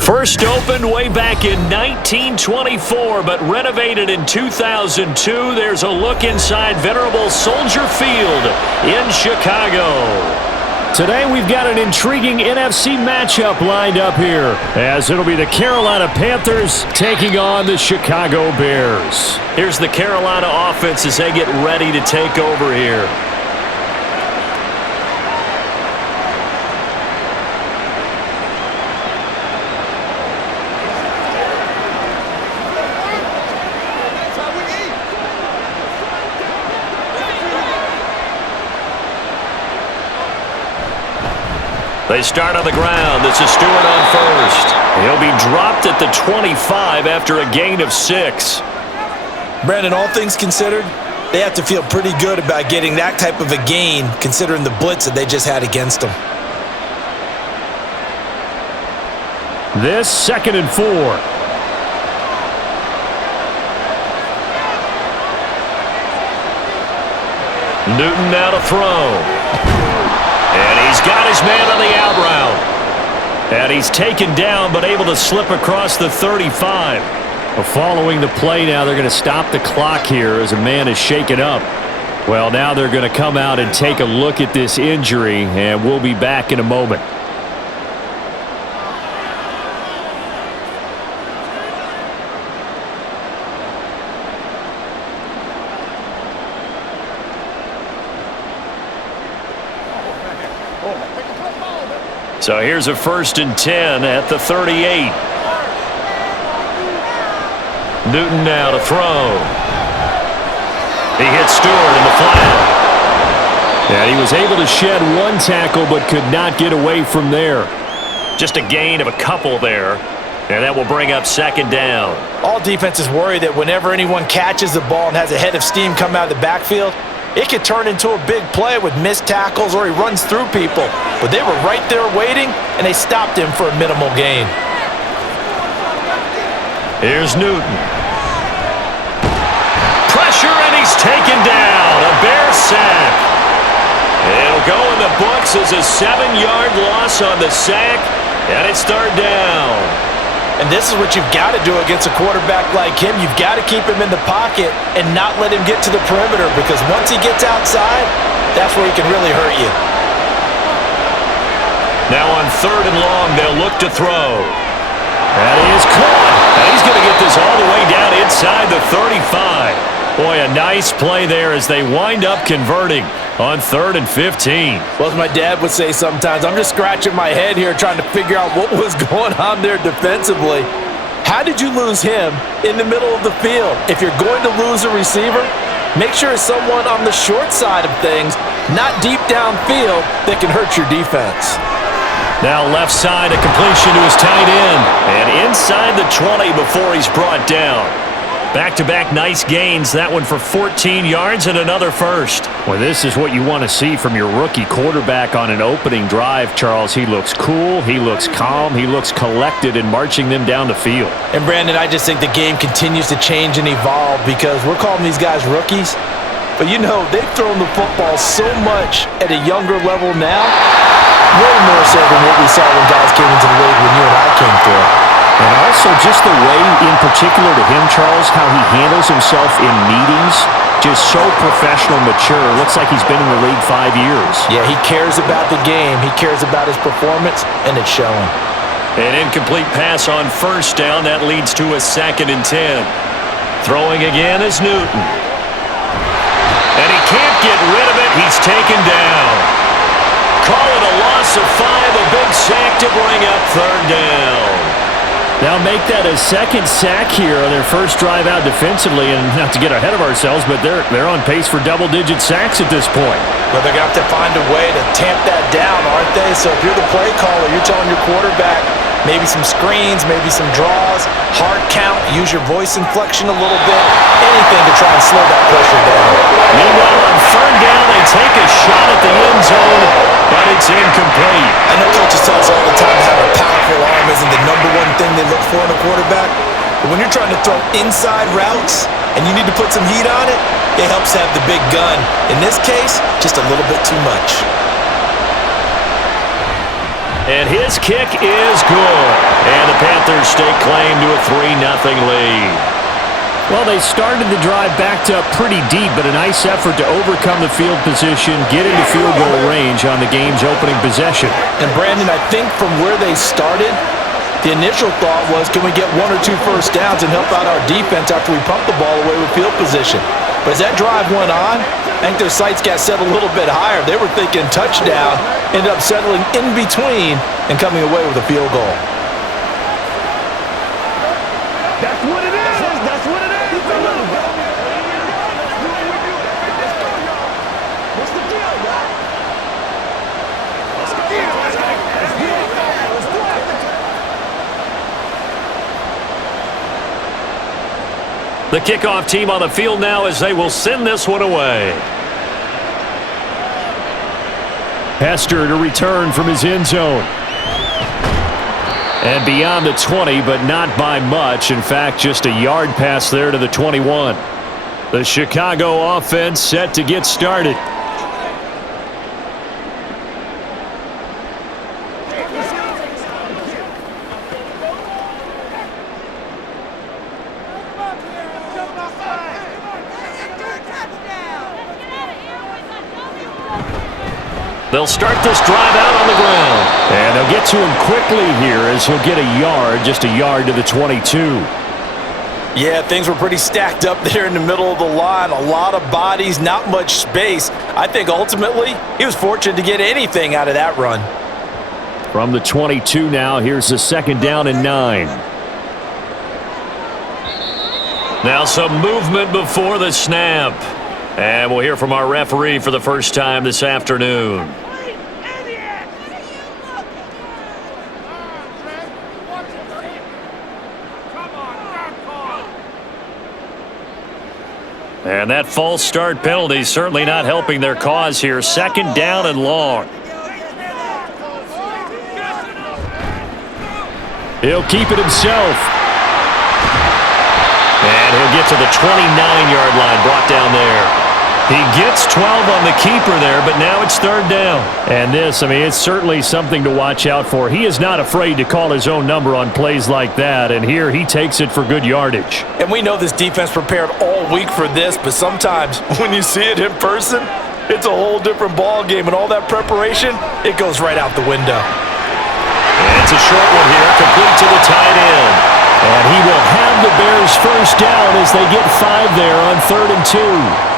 First opened way back in 1924, but renovated in 2002. There's a look inside venerable Soldier Field in Chicago. Today we've got an intriguing NFC matchup lined up here, as it'll be the Carolina Panthers taking on the Chicago Bears. Here's the Carolina offense as they get ready to take over here. They start on the ground. This is Stewart on first. He'll be dropped at the 25 after a gain of 6. Brandon, all things considered, they have to feel pretty good about getting that type of a gain considering the blitz that they just had against them. This 2nd and 4. Newton now to throw. And he's got his man on the out route. And he's taken down but able to slip across the 35. Well, following the play now, they're going to stop the clock here as a man is shaken up. Well, now they're going to come out and take a look at this injury, and we'll be back in a moment. So here's a 1st and 10 at the 38. Newton now to throw. He hits Stewart in the flat. And he was able to shed one tackle but could not get away from there. Just a gain of a couple there. And that will bring up 2nd down. All defenses worry that whenever anyone catches the ball and has a head of steam come out of the backfield, it could turn into a big play with missed tackles or he runs through people. But they were right there waiting, and they stopped him for a minimal gain. Here's Newton. Pressure, and he's taken down. A Bear sack. It'll go in the books as a 7-yard loss on the sack, and it's 3rd down. And this is what you've got to do against a quarterback like him. You've got to keep him in the pocket and not let him get to the perimeter, because once he gets outside, that's where he can really hurt you. Now on 3rd and long, they'll look to throw. That is caught. And he's going to get this all the way down inside the 35. Boy, a nice play there as they wind up converting on 3rd and 15. Well, as my dad would say sometimes, I'm just scratching my head here trying to figure out what was going on there defensively. How did you lose him in the middle of the field? If you're going to lose a receiver, make sure it's someone on the short side of things, not deep downfield, that can hurt your defense. Now left side, a completion to his tight end. And inside the 20 before he's brought down. Back-to-back nice gains. That one for 14 yards and another first. Well, this is what you want to see from your rookie quarterback on an opening drive, Charles. He looks cool. He looks calm. He looks collected in marching them down the field. And, Brandon, I just think the game continues to change and evolve because we're calling these guys rookies. But, you know, they've thrown the football so much at a younger level now, way more so than what we saw when guys came into the league when you and I came through. And also just the way, in particular to him, Charles, how he handles himself in meetings, just so professional, mature. Looks like he's been in the league 5 years. Yeah, he cares about the game. He cares about his performance, and it's showing. An incomplete pass on 1st down. That leads to a 2nd and 10. Throwing again is Newton. And he can't get rid of it. He's taken down. Call it a loss of 5. A big sack to bring up 3rd down. Now make that a 2nd sack here on their first drive out defensively, and not to get ahead of ourselves, but they're on pace for double-digit sacks at this point. Well, they're going to have to find a way to tamp that down, aren't they? So if you're the play caller, you're telling your quarterback maybe some screens, maybe some draws, hard count, use your voice inflection a little bit, anything to try and slow that pressure down. Meanwhile, on 3rd down, they take a shot at the end zone, but it's incomplete. I know coaches tell us all the time having a powerful arm isn't the #1 thing they look for in a quarterback. But when you're trying to throw inside routes and you need to put some heat on it, it helps have the big gun. In this case, just a little bit too much. And his kick is good. And the Panthers stake claim to a 3-0 lead. Well, they started the drive backed up pretty deep, but a nice effort to overcome the field position, get into field goal range on the game's opening possession. And, Brandon, I think from where they started, the initial thought was, can we get 1 or 2 first downs and help out our defense after we pump the ball away with field position? But as that drive went on, I think their sights got set a little bit higher. They were thinking touchdown, ended up settling in between and coming away with a field goal. That's what it is. That's what it is. What's the deal, y'all? Let's go. The kickoff team on the field now as they will send this one away. Hester to return from his end zone. And beyond the 20, but not by much. In fact, just a yard pass there to the 21. The Chicago offense set to get started. They'll start this drive out on the ground. And they'll get to him quickly here as he'll get a yard, just a yard to the 22. Yeah, things were pretty stacked up there in the middle of the line. A lot of bodies, not much space. I think ultimately he was fortunate to get anything out of that run. From the 22 now, here's the 2nd down and 9. Now some movement before the snap. And we'll hear from our referee for the first time this afternoon. And that false start penalty certainly not helping their cause here. 2nd down and long. He'll keep it himself. And he'll get to the 29-yard line, brought down there. He gets 12 on the keeper there, but now it's 3rd down. And this, I mean, it's certainly something to watch out for. He is not afraid to call his own number on plays like that, and here he takes it for good yardage. And we know this defense prepared all week for this, but sometimes when you see it in person, it's a whole different ball game, and all that preparation, it goes right out the window. And it's a short one here, complete to the tight end. And he will have the Bears first down as they get 5 there on 3rd and 2.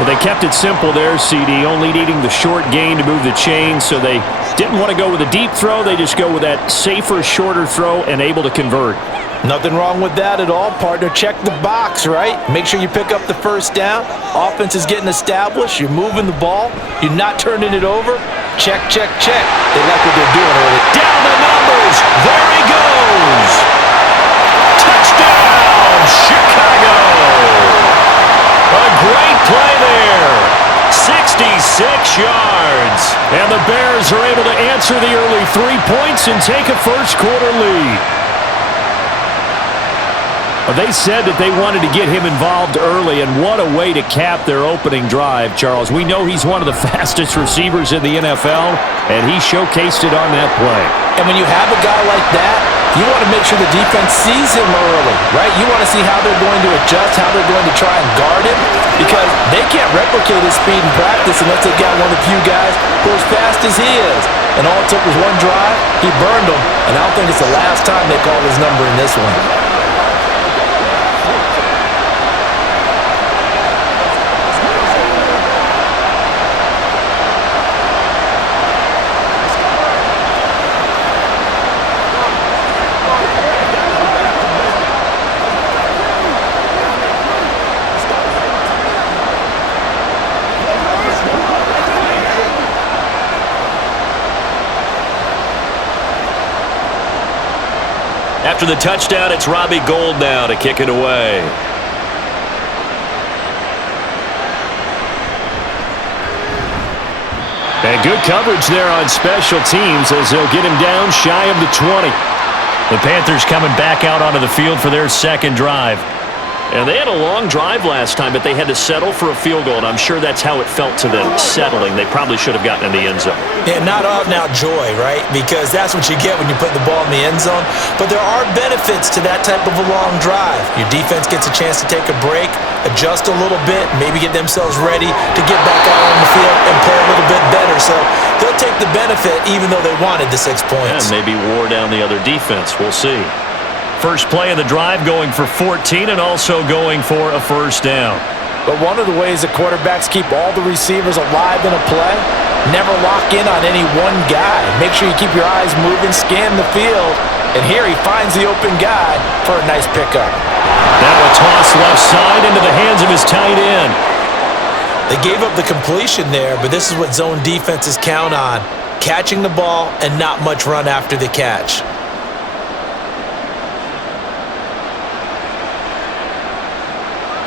Well, they kept it simple there, CD, only needing the short gain to move the chains, so they didn't want to go with a deep throw. They just go with that safer, shorter throw and able to convert. Nothing wrong with that at all, partner. Check the box, right? Make sure you pick up the first down. Offense is getting established. You're moving the ball. You're not turning it over. Check, check, check. They like what they're doing early. Down the numbers. There he goes. Touchdown, Chicago. A great play there. 66 yards. And the Bears are able to answer the early 3 points and take a first-quarter lead. They said that they wanted to get him involved early, and what a way to cap their opening drive, Charles. We know he's one of the fastest receivers in the NFL, and he showcased it on that play. And when you have a guy like that, you want to make sure the defense sees him early, right? You want to see how they're going to adjust, how they're going to try and guard him, because they can't replicate his speed in practice unless they've got one of the few guys who are as fast as he is. And all it took was one drive. He burned them, and I don't think it's the last time they call his number in this one. After the touchdown, it's Robbie Gould now to kick it away. And good coverage there on special teams as they'll get him down shy of the 20. The Panthers coming back out onto the field for their second drive. And they had a long drive last time, but they had to settle for a field goal, and I'm sure that's how it felt to them, settling. They probably should have gotten in the end zone. Yeah, not out-and-out joy, right? Because that's what you get when you put the ball in the end zone. But there are benefits to that type of a long drive. Your defense gets a chance to take a break, adjust a little bit, maybe get themselves ready to get back out on the field and play a little bit better. So they'll take the benefit even though they wanted the 6 points. And maybe wore down the other defense. We'll see. First play of the drive going for 14 and also going for a first down. But one of the ways that quarterbacks keep all the receivers alive in a play, never lock in on any one guy. Make sure you keep your eyes moving, scan the field, and here he finds the open guy for a nice pickup. Now a toss left side into the hands of his tight end. They gave up the completion there, but this is what zone defenses count on, catching the ball and not much run after the catch.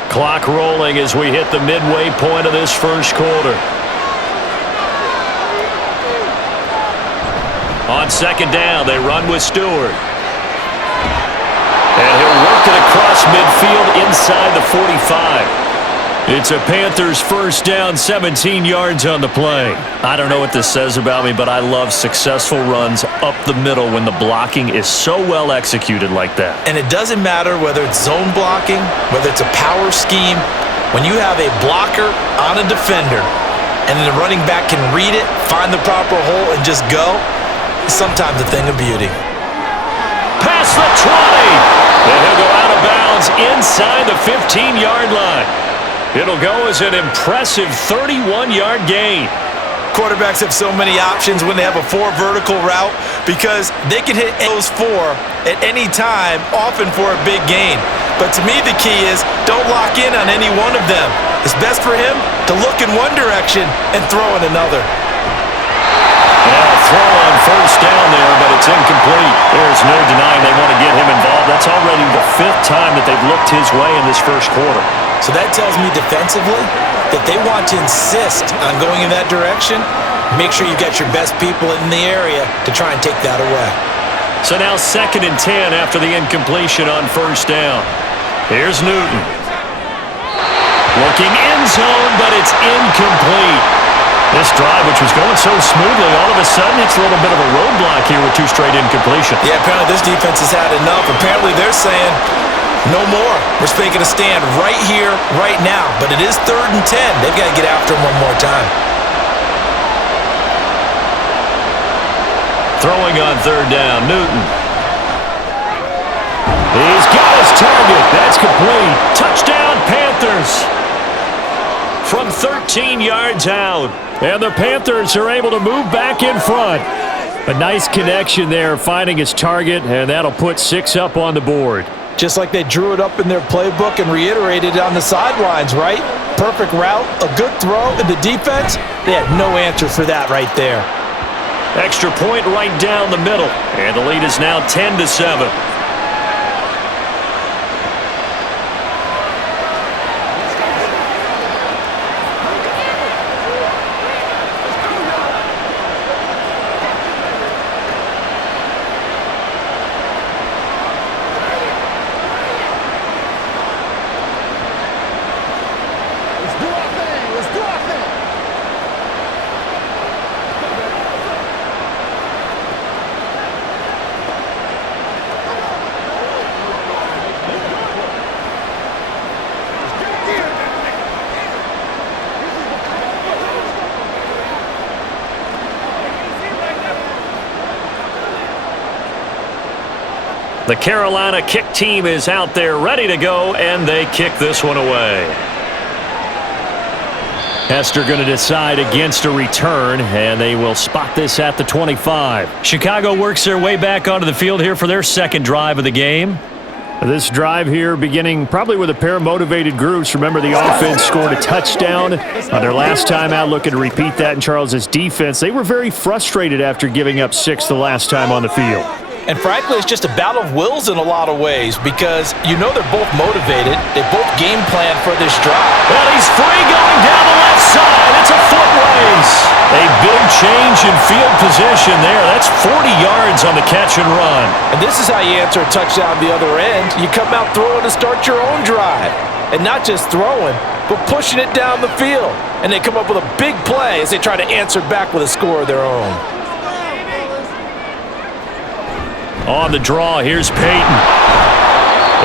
Clock rolling as we hit the midway point of this first quarter. On second down, they run with Stewart. And he'll work it across midfield inside the 45. It's a Panthers first down, 17 yards on the play. I don't know what this says about me, but I love successful runs up the middle when the blocking is so well executed like that. And it doesn't matter whether it's zone blocking, whether it's a power scheme. When you have a blocker on a defender and the running back can read it, find the proper hole, and just go, it's sometimes a thing of beauty. Past the 20. And he'll go out of bounds inside the 15-yard line. It'll go as an impressive 31-yard gain. Quarterbacks have so many options when they have a 4 vertical route because they can hit those 4 at any time, often for a big gain. But to me, the key is don't lock in on any one of them. It's best for him to look in one direction and throw in another. Now throw on first down there, but it's incomplete. There's no denying they want to get him involved. That's already the 5th time that they've looked his way in this first quarter. So that tells me defensively that they want to insist on going in that direction. Make sure you've got your best people in the area to try and take that away. So now 2nd and 10 after the incompletion on first down. Here's Newton. Looking end zone, but it's incomplete. This drive, which was going so smoothly, all of a sudden it's a little bit of a roadblock here with 2 straight incompletions. Yeah, apparently this defense has had enough. Apparently they're saying, no more. We're making a stand right here, right now. But it is 3rd and 10. They've got to get after him one more time. Throwing on 3rd down, Newton. He's got his target. That's complete. Touchdown, Panthers. From 13 yards out. And the Panthers are able to move back in front. A nice connection there, finding his target, and that'll put 6 up on the board. Just like they drew it up in their playbook and reiterated it on the sidelines, right? Perfect route, a good throw, and the defense, they had no answer for that right there. Extra point right down the middle. And the lead is now 10-7. The Carolina kick team is out there ready to go, and they kick this one away. Hester going to decide against a return, and they will spot this at the 25. Chicago works their way back onto the field here for their 2nd drive of the game. This drive here beginning probably with a pair of motivated groups. Remember, the offense scored a touchdown on their last time out, looking to repeat that in Charles's defense. They were very frustrated after giving up 6 the last time on the field. And frankly, it's just a battle of wills in a lot of ways because you know they're both motivated. They both game plan for this drive. Well, he's free going down the left side. It's a foot race. A big change in field position there. That's 40 yards on the catch and run. And this is how you answer a touchdown the other end. You come out throwing to start your own drive. And not just throwing, but pushing it down the field. And they come up with a big play as they try to answer back with a score of their own. On the draw, here's Peyton.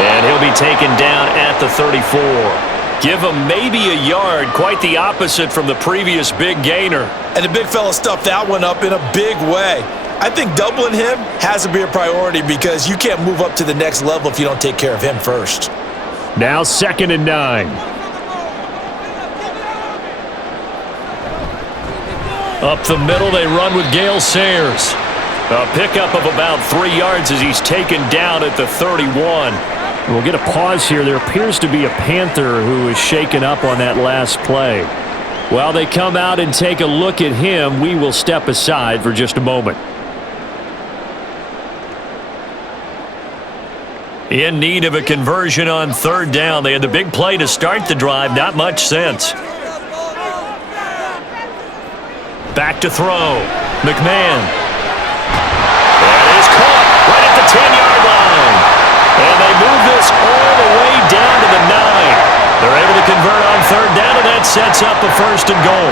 And he'll be taken down at the 34. Give him maybe a yard, quite the opposite from the previous big gainer. And the big fella stuffed that one up in a big way. I think doubling him has to be a priority because you can't move up to the next level if you don't take care of him first. Now 2nd and 9. Up the middle, they run with Gale Sayers. A pickup of about 3 yards as he's taken down at the 31. We'll get a pause here. There appears to be a Panther who is shaken up on that last play. While they come out and take a look at him, we will step aside for just a moment. In need of a conversion on 3rd down. They had the big play to start the drive. Not much sense. Back to throw. McMahon. That is caught right at the 10-yard line. And they move this all the way down to the 9. They're able to convert on 3rd down, and that sets up a 1st and goal.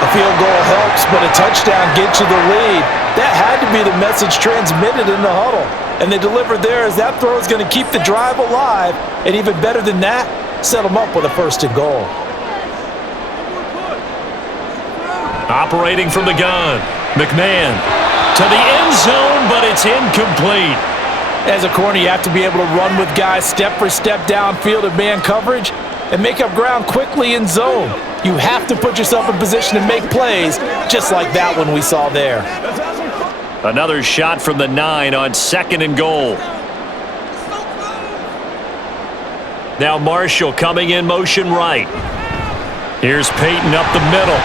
A field goal helps, but a touchdown gets you the lead. That had to be the message transmitted in the huddle. And they delivered there as that throw is going to keep the drive alive. And even better than that, set them up with a 1st and goal. Operating from the gun. McMahon to the end zone, but it's incomplete. As a corner, you have to be able to run with guys step for step downfield in man coverage and make up ground quickly in zone. You have to put yourself in position to make plays, just like that one we saw there. Another shot from the 9 on 2nd and goal. Now Marshall coming in motion right. Here's Peyton up the middle.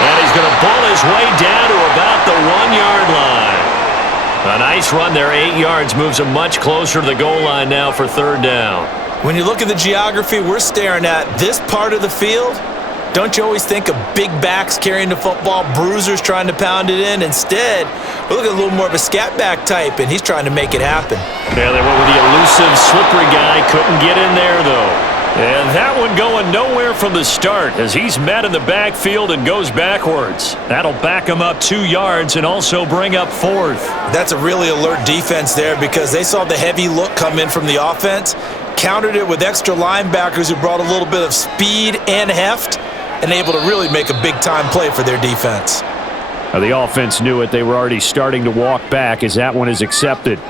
And he's going to bull his way down to about the 1-yard line. A nice run there, 8 yards, moves him much closer to the goal line now for 3rd down. When you look at the geography we're staring at, this part of the field, don't you always think of big backs carrying the football, bruisers trying to pound it in? Instead, we look at a little more of a scat back type, and he's trying to make it happen. Yeah, they went with the elusive, slippery guy. Couldn't get in there, though. And that one going nowhere from the start as he's met in the backfield and goes backwards. That'll back him up 2 yards and also bring up 4th. That's a really alert defense there because they saw the heavy look come in from the offense, countered it with extra linebackers who brought a little bit of speed and heft, and able to really make a big-time play for their defense. Now, the offense knew it. They were already starting to walk back as that one is accepted.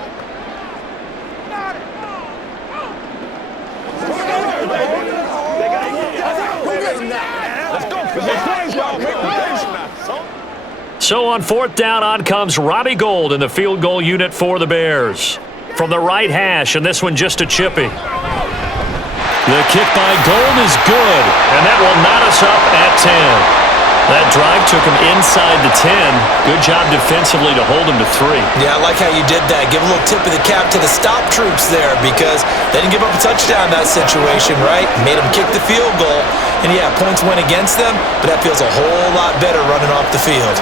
So on 4th down, on comes Robbie Gould in the field goal unit for the Bears. From the right hash, and this one just a chippy. The kick by Gould is good, and that will knot us up at 10. That drive took him inside the 10. Good job defensively to hold him to 3. Yeah, I like how you did that. Give a little tip of the cap to the stop troops there because they didn't give up a touchdown in that situation, right? Made them kick the field goal. And yeah, points went against them, but that feels a whole lot better running off the field.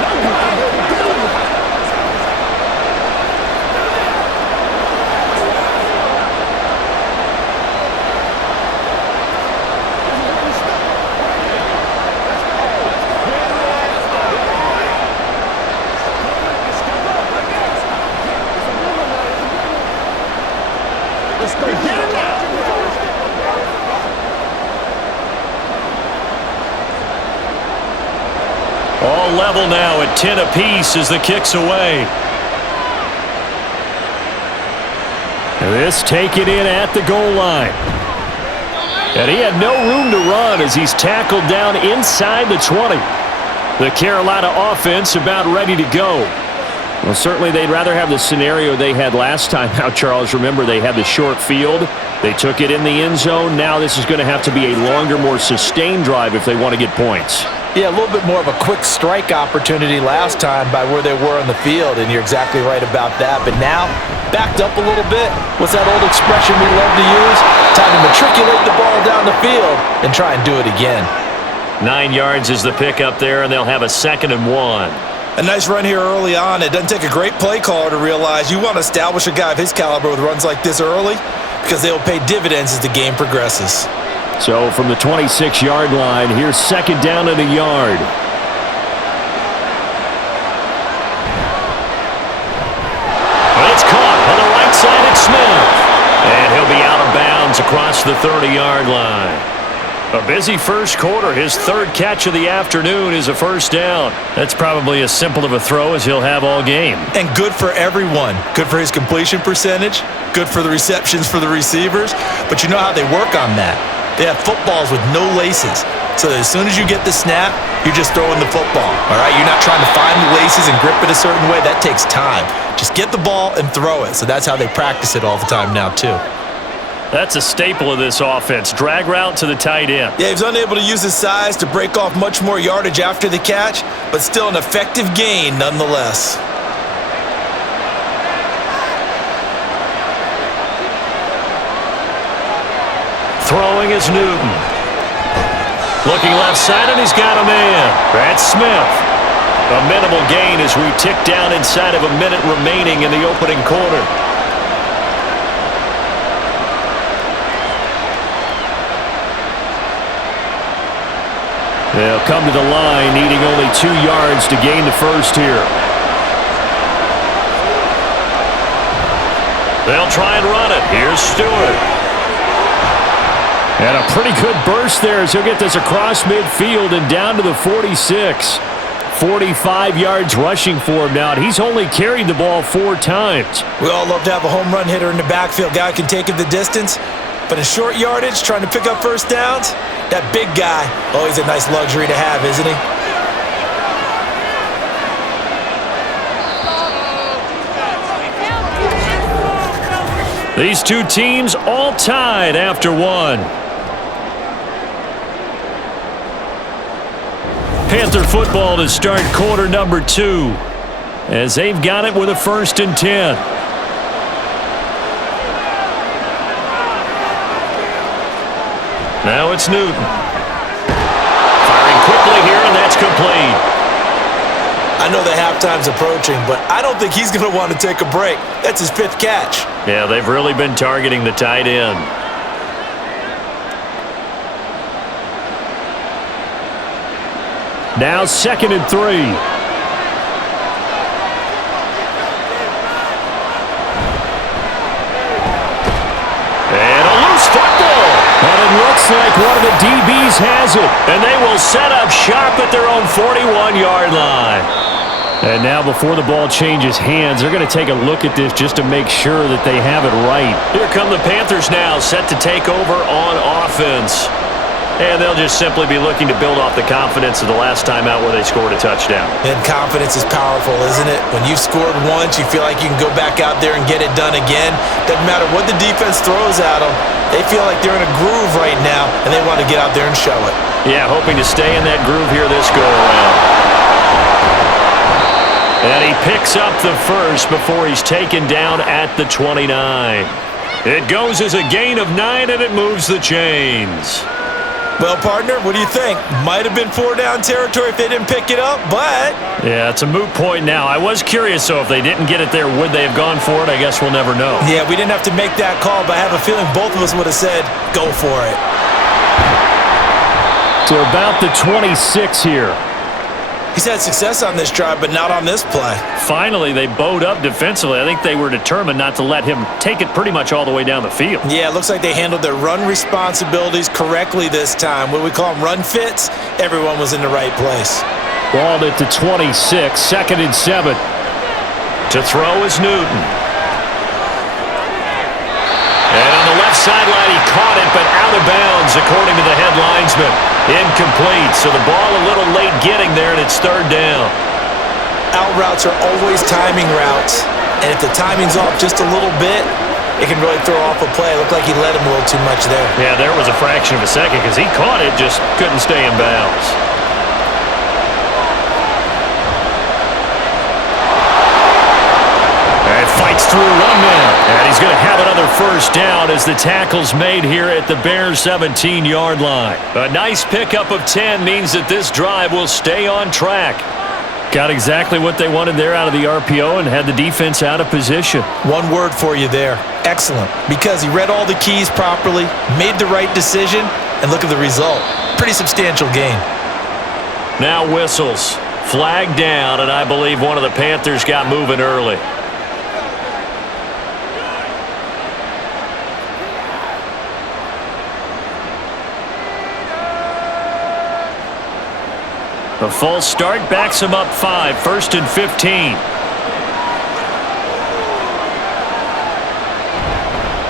All level now at 10 apiece as the kick's away. This taken in at the goal line. And he had no room to run as he's tackled down inside the 20. The Carolina offense about ready to go. Well, certainly they'd rather have the scenario they had last time out, Charles. Remember, they had the short field. They took it in the end zone. Now this is going to have to be a longer, more sustained drive if they want to get points. Yeah, a little bit more of a quick strike opportunity last time by where they were on the field, and you're exactly right about that. But now, backed up a little bit. What's that old expression we love to use? Time to matriculate the ball down the field and try and do it again. 9 yards is the pickup there, and they'll have a 2nd and 1. A nice run here early on. It doesn't take a great play caller to realize you want to establish a guy of his caliber with runs like this early because they'll pay dividends as the game progresses. So from the 26-yard line, here's second down and a yard. It's caught on the right side at Smith. And he'll be out of bounds across the 30-yard line. A busy first quarter. His third catch of the afternoon is a first down. That's probably as simple of a throw as he'll have all game. And good for everyone. Good for his completion percentage. Good for the receptions for the receivers. But you know how they work on that. They have footballs with no laces. So that as soon as you get the snap, you're just throwing the football. All right? You're not trying to find the laces and grip it a certain way. That takes time. Just get the ball and throw it. So that's how they practice it all the time now, too. That's a staple of this offense. Drag route to the tight end. Yeah, he was unable to use his size to break off much more yardage after the catch, but still an effective gain nonetheless. Throwing is Newton. Looking left side, and he's got a man. That's Smith. A minimal gain as we tick down inside of a minute remaining in the opening quarter. They'll come to the line, needing only 2 yards to gain the first here. They'll try and run it. Here's Stewart. And a pretty good burst there as he'll get this across midfield and down to the 46. 45 yards rushing for him now, and he's only carried the ball 4 times. We all love to have a home run hitter in the backfield. Guy can take it the distance. But in short yardage, trying to pick up first downs, that big guy, always a nice luxury to have, isn't he? These two teams all tied after one. Panther football to start quarter number 2 as they've got it with a 1st and 10. Now it's Newton. Firing quickly here, and that's complete. I know the halftime's approaching, but I don't think he's going to want to take a break. That's his 5th catch. Yeah, they've really been targeting the tight end. Now 2nd and 3. Looks like one of the DBs has it. And they will set up shop at their own 41-yard line. And now before the ball changes hands, they're going to take a look at this just to make sure that they have it right. Here come the Panthers now, set to take over on offense. And they'll just simply be looking to build off the confidence of the last time out where they scored a touchdown. And confidence is powerful, isn't it? When you've scored once, you feel like you can go back out there and get it done again. Doesn't matter what the defense throws at them. They feel like they're in a groove right now, and they want to get out there and show it. Yeah, hoping to stay in that groove here this go-around. And he picks up the first before he's taken down at the 29. It goes as a gain of 9, and it moves the chains. Well, partner, what do you think? Might have been 4-down territory if they didn't pick it up, but... Yeah, it's a moot point now. I was curious, so if they didn't get it there, would they have gone for it? I guess we'll never know. Yeah, we didn't have to make that call, but I have a feeling both of us would have said, go for it. To about the 26 here. He's had success on this drive, but not on this play. Finally, they bowed up defensively. I think they were determined not to let him take it pretty much all the way down the field. Yeah, it looks like they handled their run responsibilities correctly this time. What we call them run fits, everyone was in the right place. Balled at the 26, 2nd and 7. To throw is Newton. And on the left sideline, he caught it, but out of bounds, according to the head linesman. Incomplete, so the ball a little late getting there, and it's 3rd down. Out routes are always timing routes, and if the timing's off just a little bit, it can really throw off a play. It looked like he let him a little too much there. Yeah, there was a fraction of a second because he caught it, just couldn't stay in bounds. Fights through 1 man. And he's going to have another first down as the tackle's made here at the Bears' 17-yard line. A nice pickup of 10 means that this drive will stay on track. Got exactly what they wanted there out of the RPO and had the defense out of position. One word for you there, excellent, because he read all the keys properly, made the right decision, and look at the result. Pretty substantial gain. Now whistles. Flag down, and I believe one of the Panthers got moving early. The false start backs him up 5, 1st and 15.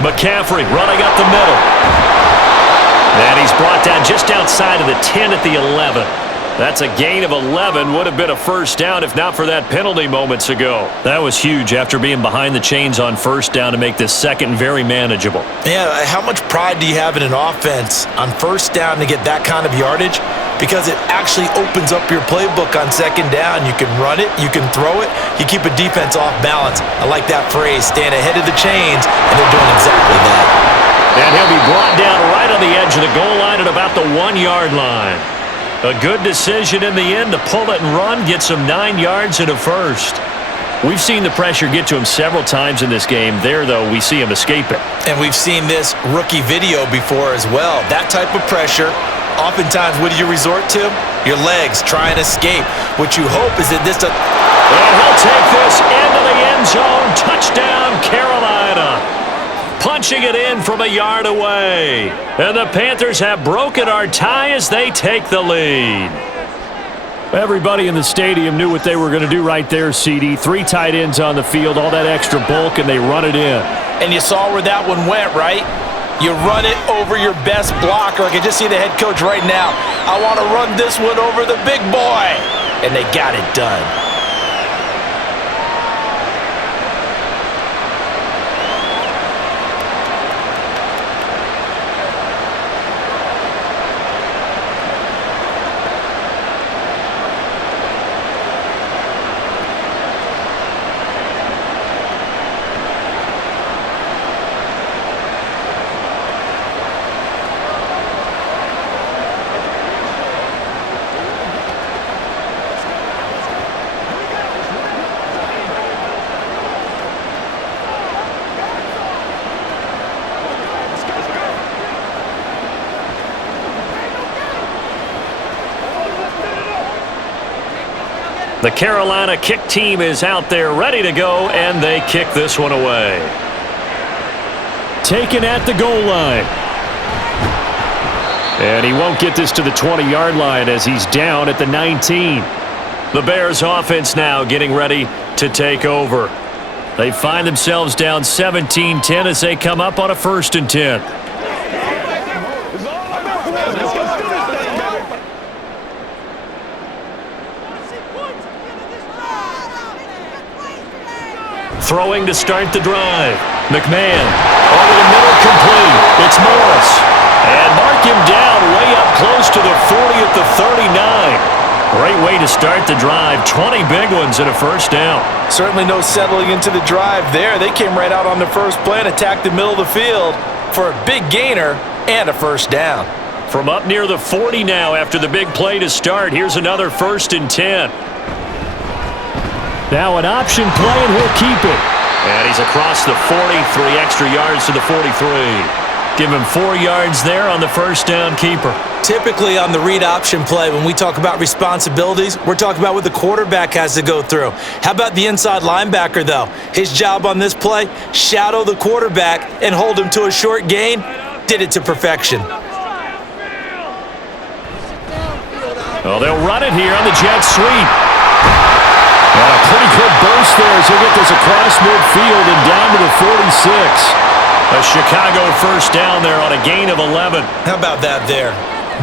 McCaffrey running up the middle. And he's brought down just outside of the 10 at the 11. That's a gain of 11. Would have been a first down if not for that penalty moments ago. That was huge after being behind the chains on first down to make this second very manageable. Yeah, how much pride do you have in an offense on first down to get that kind of yardage? Because it actually opens up your playbook on second down. You can run it, you can throw it, you keep a defense off balance. I like that phrase, staying ahead of the chains, and they're doing exactly that. And he'll be brought down right on the edge of the goal line at about the 1-yard line. A good decision in the end to pull it and run, gets him 9 yards and a first. We've seen the pressure get to him several times in this game. There, though, we see him escape it. And we've seen this rookie video before as well. That type of pressure, oftentimes, what do you resort to? Your legs, try and escape. What you hope is that this... And he'll take this into the end zone. Touchdown, Carolina. Punching it in from a yard away. And the Panthers have broken our tie as they take the lead. Everybody in the stadium knew what they were going to do right there, CD. 3 tight ends on the field, all that extra bulk, and they run it in. And you saw where that one went, right? You run it over your best blocker. I can just see the head coach right now. I want to run this one over the big boy. And they got it done. The Carolina kick team is out there ready to go, and they kick this one away. Taken at the goal line. And he won't get this to the 20-yard line as he's down at the 19. The Bears offense now getting ready to take over. They find themselves down 17-10 as they come up on a 1st and 10. Throwing to start the drive. McMahon over the middle, complete. It's Morris. And mark him down way up close to the 40 at the 39. Great way to start the drive. 20 big ones and a first down. Certainly no settling into the drive there. They came right out on the first play and attacked the middle of the field for a big gainer and a first down. From up near the 40 now after the big play to start. Here's another 1st and 10. Now an option play, and he'll keep it. And he's across the 40, 3 extra yards to the 43. Give him 4 yards there on the first down keeper. Typically on the read option play, when we talk about responsibilities, we're talking about what the quarterback has to go through. How about the inside linebacker, though? His job on this play, shadow the quarterback and hold him to a short gain. Did it to perfection. Well, they'll run it here on the jet sweep. And a pretty good burst there as he'll get this across midfield and down to the 46. A Chicago first down there on a gain of 11. How about that there?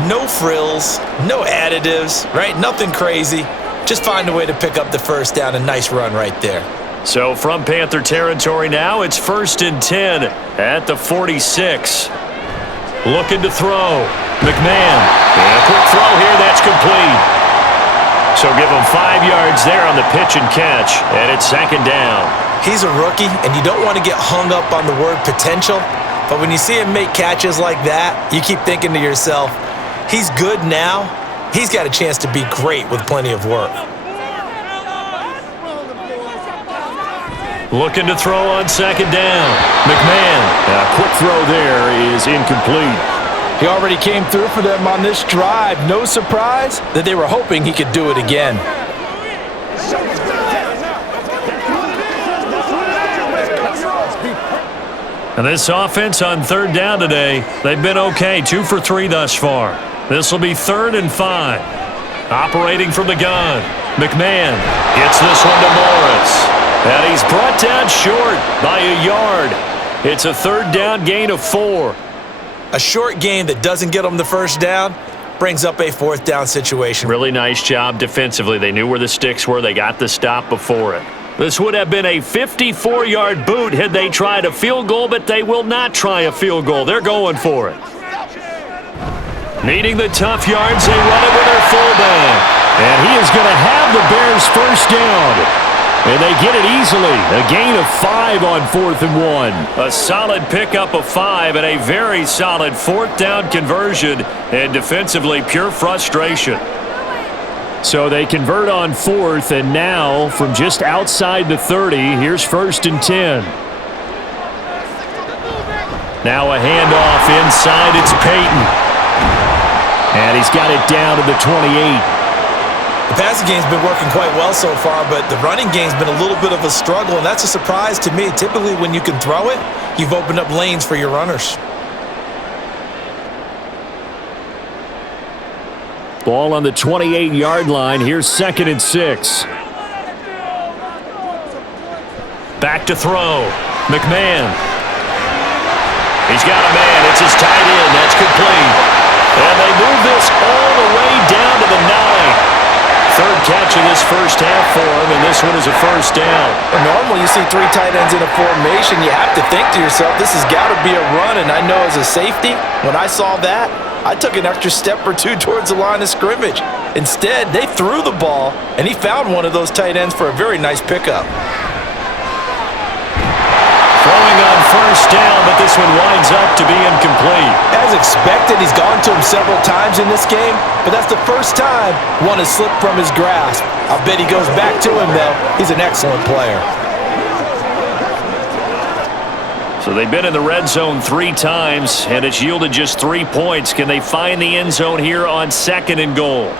No frills, no additives, right? Nothing crazy. Just find a way to pick up the first down. A nice run right there. So from Panther territory now, it's 1st and 10 at the 46. Looking to throw. McMahon. And a quick throw here. That's complete. So give him 5 yards there on the pitch and catch, and it's 2nd down. He's a rookie, and you don't want to get hung up on the word potential, but when you see him make catches like that, you keep thinking to yourself, he's good now. He's got a chance to be great with plenty of work. Looking to throw on second down. McMahon. A quick throw there is incomplete. He already came through for them on this drive. No surprise that they were hoping he could do it again. And this offense on third down today, they've been okay. 2 for 3 thus far. This will be 3rd and 5. Operating from the gun. McMahon gets this one to Morris. And he's brought down short by a yard. It's a 3rd down gain of 4. A short gain that doesn't get them the first down brings up a 4th down situation. Really nice job defensively. They knew where the sticks were. They got the stop before it. This would have been a 54-yard boot had they tried a field goal, but they will not try a field goal. They're going for it. Needing the tough yards, they run it with their fullback. And he is going to have the Bears first down. And they get it easily. A gain of 5 on 4th and 1. A solid pickup of 5 and a very solid 4th down conversion. And defensively, pure frustration. So they convert on 4th, and now from just outside the 30, here's 1st and 10. Now a handoff inside. It's Peyton. And he's got it down to the 28. The passing game's been working quite well so far, but the running game's been a little bit of a struggle, and that's a surprise to me. Typically, when you can throw it, you've opened up lanes for your runners. Ball on the 28-yard line. Here's 2nd and 6. Back to throw. McMahon. He's got a man. It's his tight end. That's complete. And they move this all the way down to the 9. 3rd catch of this first half for him, and this one is a 1st down. Normally, you see 3 tight ends in a formation. You have to think to yourself, this has got to be a run, and I know as a safety, when I saw that, I took an extra step or 2 towards the line of scrimmage. Instead, they threw the ball, and he found one of those tight ends for a very nice pickup. Throwing on 1st down, but this one winds up to be incomplete. As expected, he's gone to him several times in this game, but that's the first time one has slipped from his grasp. I'll bet he goes back to him, though. He's an excellent player. So they've been in the red zone 3 times, and it's yielded just 3 points. Can they find the end zone here on 2nd and goal?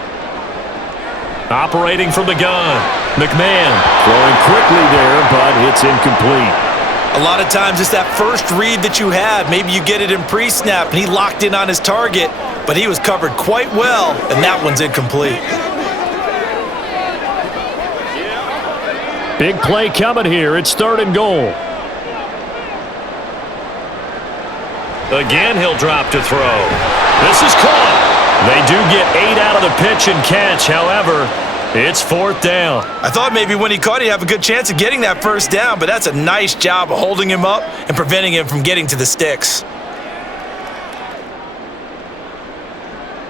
Operating from the gun. McMahon. Throwing quickly there, but it's incomplete. A lot of times it's that first read that you have. Maybe you get it in pre-snap, and he locked in on his target, but he was covered quite well, and that one's incomplete. Big play coming here. It's 3rd and goal. Again, he'll drop to throw. This is caught. They do get 8 out of the pitch and catch. However, it's 4th down. I thought maybe when he caught, he'd have a good chance of getting that first down, but that's a nice job of holding him up and preventing him from getting to the sticks.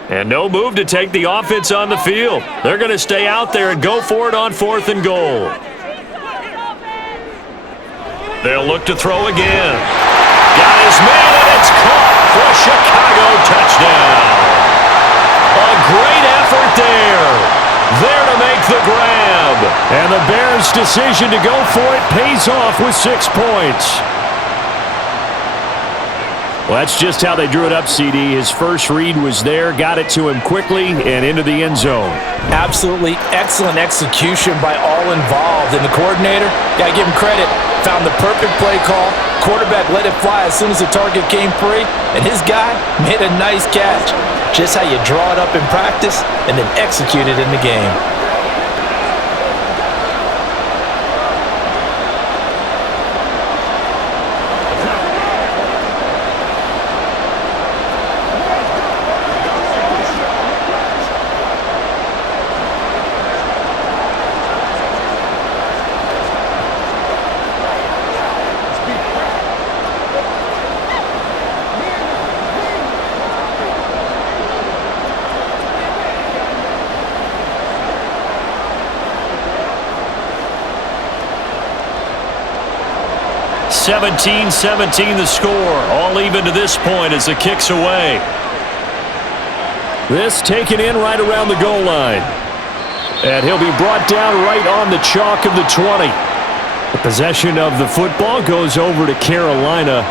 And no move to take the offense on the field. They're going to stay out there and go for it on 4th and goal. They'll look to throw again. Got his man, and it's caught for a Chicago touchdown. A great effort there. There to make the grab. And the Bears' decision to go for it pays off with 6 points. Well, that's just how they drew it up, CD. His first read was there, got it to him quickly, and into the end zone. Absolutely excellent execution by all involved. And the coordinator, got to give him credit, found the perfect play call. Quarterback let it fly as soon as the target came free, and his guy made a nice catch. Just how you draw it up in practice and then execute it in the game. 17-17 the score. All even to this point as the kick's away. This taken in right around the goal line. And he'll be brought down right on the chalk of the 20. The possession of the football goes over to Carolina.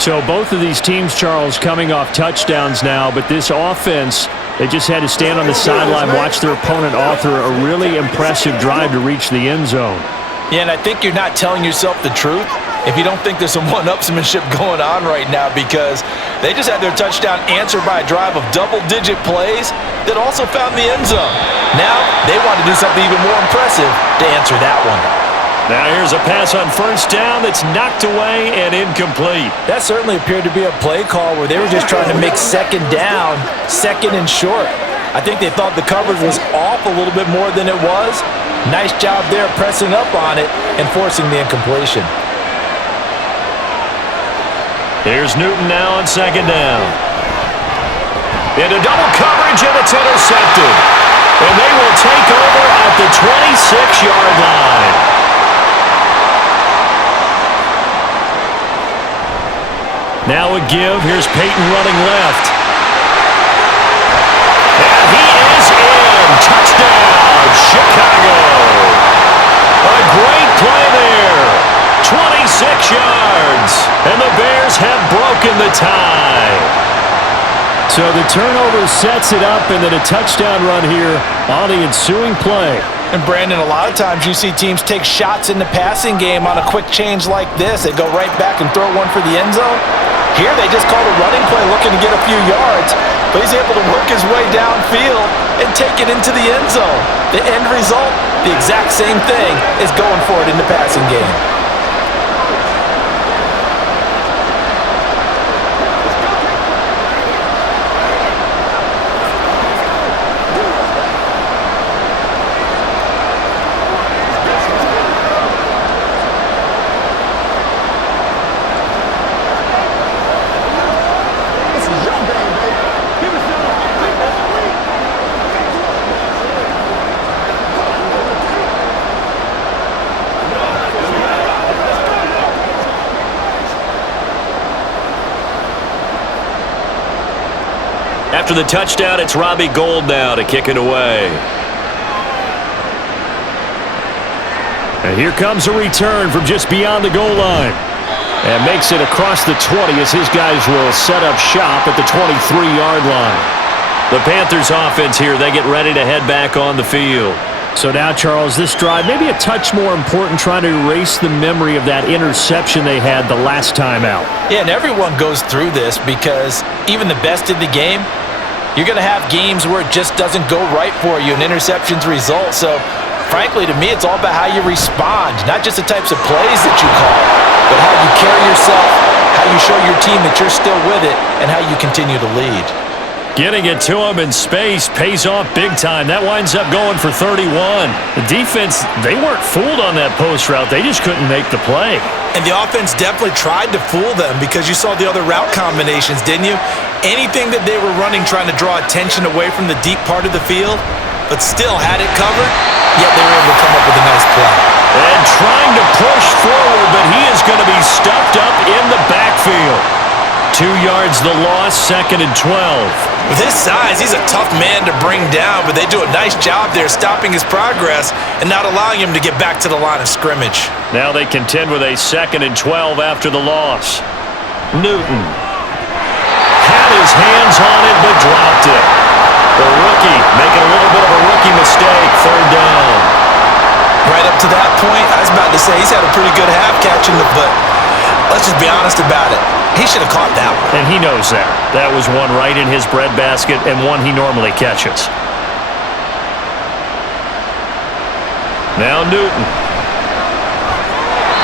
So both of these teams, Charles, coming off touchdowns now, but this offense, they just had to stand on the sideline, watch their opponent author a really impressive drive to reach the end zone. Yeah, and I think you're not telling yourself the truth if you don't think there's some one-upsmanship going on right now, because they just had their touchdown answered by a drive of double-digit plays that also found the end zone. Now they want to do something even more impressive to answer that one. Now here's a pass on first down that's knocked away and incomplete. That certainly appeared to be a play call where they were just trying to make second down, second and short. I think they thought the coverage was off a little bit more than it was. Nice job there pressing up on it and forcing the incompletion. Here's Newton now on second down. Into double coverage, and it's intercepted. And they will take over at the 26-yard line. Now a give. Here's Peyton running left. And he is in. Touchdown, Chicago. A great play there. 26 yards. And the Bears have broken the tie. So the turnover sets it up, and then a touchdown run here on the ensuing play. And Brandon, a lot of times you see teams take shots in the passing game on a quick change like this. They go right back and throw one for the end zone. Here they just called a running play looking to get a few yards, but he's able to work his way downfield and take it into the end zone. The end result, the exact same thing is going for it in the passing game. After the touchdown, it's Robbie Gould now to kick it away. And here comes a return from just beyond the goal line. And makes it across the 20 as his guys will set up shop at the 23-yard line. The Panthers offense here, they get ready to head back on the field. So now, Charles, this drive maybe a touch more important, trying to erase the memory of that interception they had the last time out. Yeah, and everyone goes through this because even the best in the game, you're going to have games where it just doesn't go right for you and interceptions result. So, frankly, to me, it's all about how you respond, not just the types of plays that you call, but how you carry yourself, how you show your team that you're still with it, and how you continue to lead. Getting it to him in space pays off big time. That winds up going for 31. The defense, they weren't fooled on that post route. They just couldn't make the play. And the offense definitely tried to fool them because you saw the other route combinations, didn't you? Anything that they were running trying to draw attention away from the deep part of the field, but still had it covered, yet they were able to come up with a nice play. And trying to push forward, but he is going to be stuffed up in the backfield. 2 yards the loss, 2nd and 12. With his size, he's a tough man to bring down, but they do a nice job there stopping his progress and not allowing him to get back to the line of scrimmage. Now they contend with a 2nd and 12 after the loss. Newton had his hands on it but dropped it. The rookie making a little bit of a rookie mistake, 3rd down. Right up to that point, I was about to say he's had a pretty good half catching the foot. Let's just be honest about it. He should have caught that one. And he knows that. That was one right in his breadbasket and one he normally catches. Now Newton.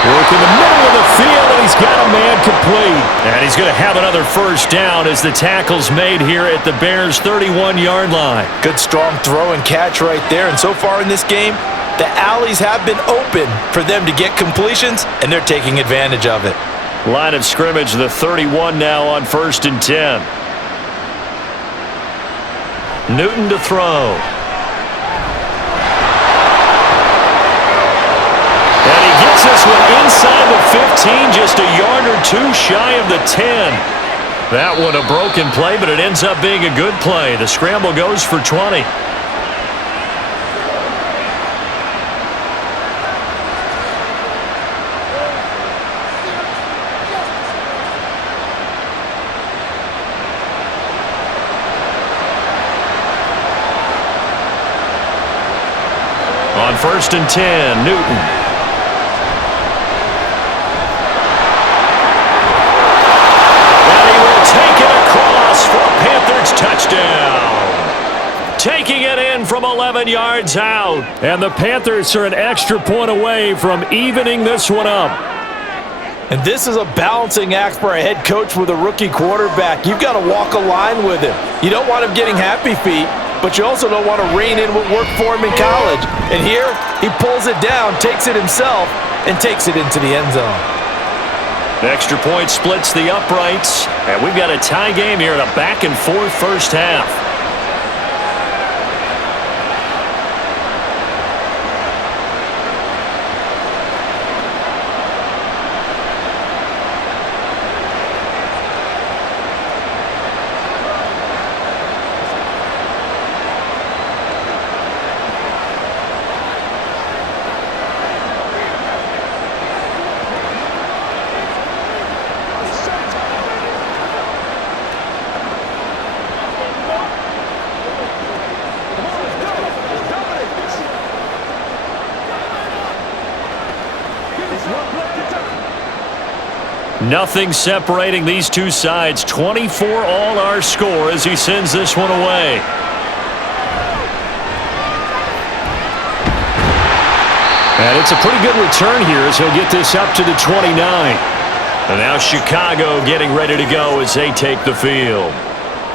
Work in the middle of the field, and he's got a man complete. And he's going to have another first down as the tackle's made here at the Bears' 31-yard line. Good strong throw and catch right there. And so far in this game, the alleys have been open for them to get completions, and they're taking advantage of it. Line of scrimmage, the 31 now on 1st and 10. Newton to throw. And he gets this one inside the 15, just a yard or two shy of the 10. That one a broken play, but it ends up being a good play. The scramble goes for 20. On 1st and 10, Newton. And he will take it across for a Panthers touchdown. Taking it in from 11 yards out. And the Panthers are an extra point away from evening this one up. And this is a balancing act for a head coach with a rookie quarterback. You've got to walk a line with him. You don't want him getting happy feet, but you also don't want to rein in what worked for him in college. And here, he pulls it down, takes it himself, and takes it into the end zone. The extra point splits the uprights, and we've got a tie game here in a back-and-forth first half. Nothing separating these two sides. 24 all our score as he sends this one away. And it's a pretty good return here as he'll get this up to the 29. And now Chicago getting ready to go as they take the field.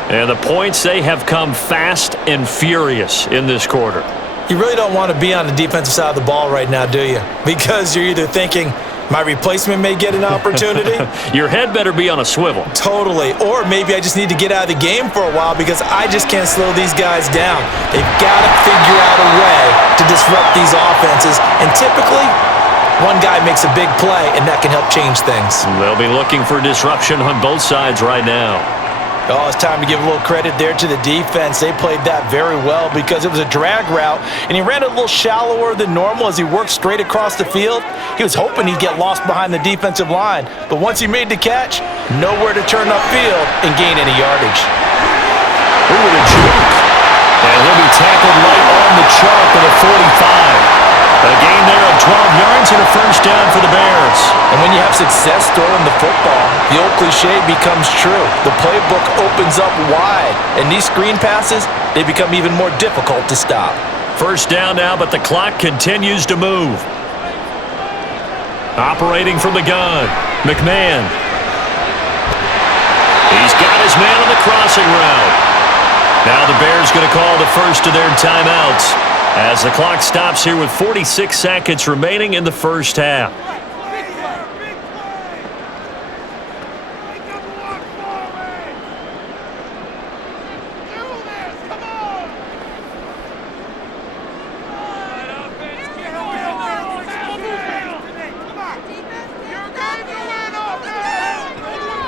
And the points, they have come fast and furious in this quarter. You really don't want to be on the defensive side of the ball right now, do you? Because you're either thinking, my replacement may get an opportunity. Your head better be on a swivel. Totally. Or maybe I just need to get out of the game for a while because I just can't slow these guys down. They've got to figure out a way to disrupt these offenses. And typically, one guy makes a big play, and that can help change things. They'll be looking for disruption on both sides right now. Oh, it's time to give a little credit there to the defense. They played that very well because it was a drag route, and he ran it a little shallower than normal as he worked straight across the field. He was hoping he'd get lost behind the defensive line, but once he made the catch, nowhere to turn upfield and gain any yardage. Ooh, the juke. And he'll be tackled right on the chalk at a 45. A gain there of 12 yards and a first down for the Bears. And when you have success throwing the football, the old cliche becomes true. The playbook opens up wide, and these screen passes, they become even more difficult to stop. First down now, but the clock continues to move. Operating from the gun, McMahon. He's got his man on the crossing route. Now the Bears going to call the first of their timeouts as the clock stops here with 46 seconds remaining in the first half.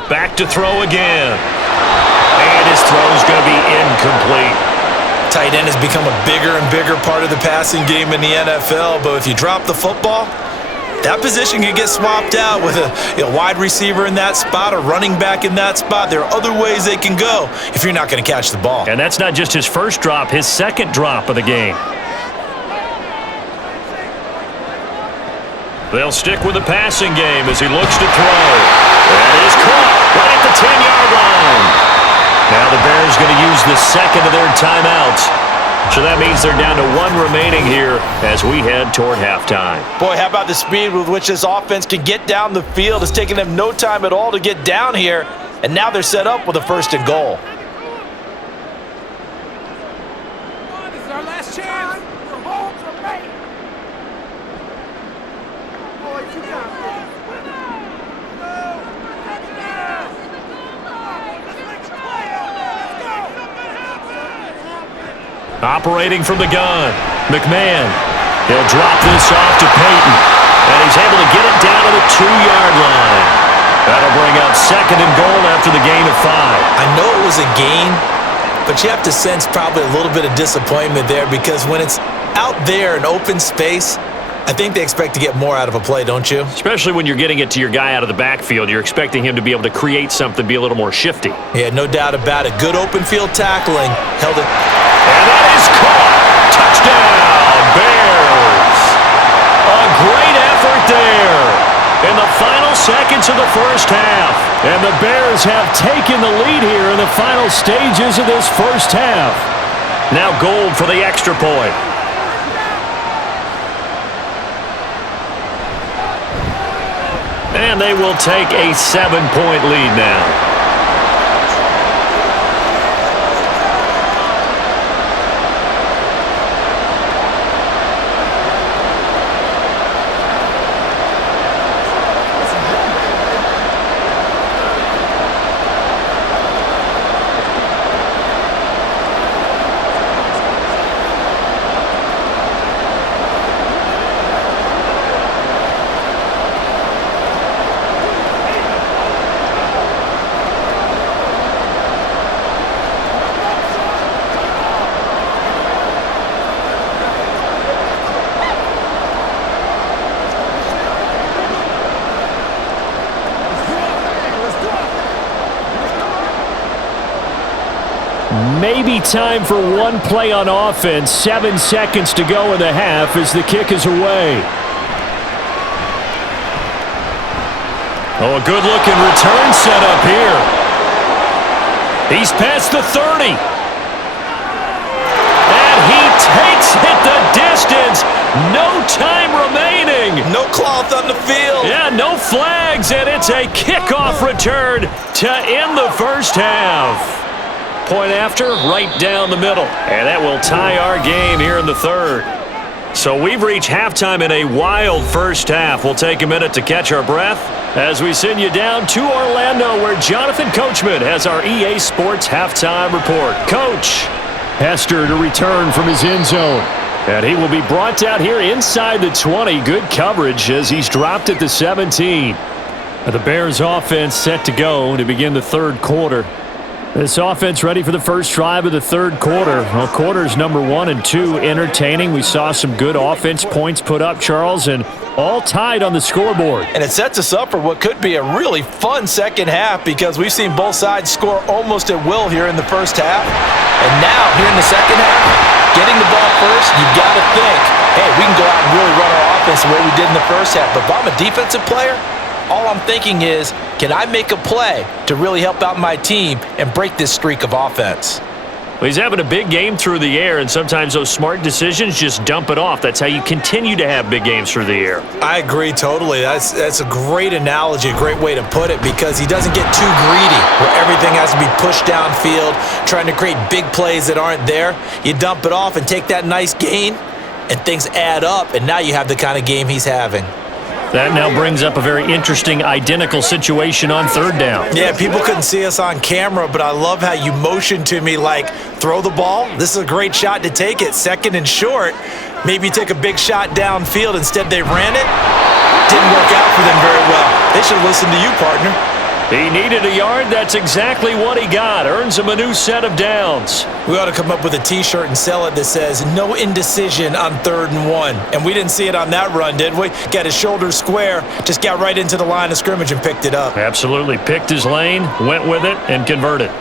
Back to throw again. And his throw is going to be incomplete. Tight end has become a bigger and bigger part of the passing game in the NFL, but if you drop the football, that position can get swapped out with a wide receiver in that spot, a running back in that spot. There are other ways they can go if you're not going to catch the ball. And that's not just his first drop, his second drop of the game. They'll stick with the passing game as he looks to throw. And he's caught right at the 10-yard line. Now the Bears going to use the second of their timeouts. So that means they're down to one remaining here as we head toward halftime. Boy, how about the speed with which this offense can get down the field? It's taken them no time at all to get down here, and now they're set up with a first and goal. This is our last chance. We're home to make. Boys, you got this. Operating from the gun, McMahon. He'll drop this off to Peyton, and he's able to get it down to the 2-yard line. That'll bring up second and goal after the gain of 5. I know it was a gain, but you have to sense probably a little bit of disappointment there because when it's out there in open space, I think they expect to get more out of a play, don't you? Especially when you're getting it to your guy out of the backfield. You're expecting him to be able to create something, be a little more shifty. Yeah, no doubt about it. Good open field tackling. Held it. And that is caught. Touchdown, Bears. into the first half. And the Bears have taken the lead here in the final stages of this first half. Now Gold for the extra point. And they will take a 7-point lead now. Maybe time for one play on offense. 7 seconds to go in the half as the kick is away. Oh, a good-looking return set up here. He's past the 30. And he takes it the distance. No time remaining. No cloth on the field. Yeah, no flags, and it's a kickoff return to end the first half. Point after, right down the middle. And that will tie our game here in the third. So we've reached halftime in a wild first half. We'll take a minute to catch our breath as we send you down to Orlando, where Jonathan Coachman has our EA Sports halftime report. Coach. Hester to return from his end zone. And he will be brought down here inside the 20. Good coverage as he's dropped at the 17. The Bears offense set to go to begin the third quarter. This offense ready for the first drive of the third quarter. Well, quarters number 1 and 2 entertaining. We saw some good offense points put up, Charles, and all tied on the scoreboard. And it sets us up for what could be a really fun second half because we've seen both sides score almost at will here in the first half. And now, here in the second half, getting the ball first, you've got to think, hey, we can go out and really run our offense the way we did in the first half. But if I'm a defensive player, all I'm thinking is, can I make a play to really help out my team and break this streak of offense? Well, he's having a big game through the air, and sometimes those smart decisions just dump it off. That's how you continue to have big games through the air. I agree totally. That's a great analogy, a great way to put it, because he doesn't get too greedy where everything has to be pushed downfield, trying to create big plays that aren't there. You dump it off and take that nice gain, and things add up, and now you have the kind of game he's having. That now brings up a very interesting identical situation on third down. Yeah, people couldn't see us on camera, but I love how you motioned to me like, throw the ball. This is a great shot to take it. Second and short. Maybe take a big shot downfield. Instead, they ran it. Didn't work out for them very well. They should have listened to you, partner. He needed a yard. That's exactly what he got. Earns him a new set of downs. We ought to come up with a T-shirt and sell it that says, no indecision on 3rd and 1. And we didn't see it on that run, did we? Got his shoulders square, just got right into the line of scrimmage and picked it up. Absolutely. Picked his lane, went with it, and converted.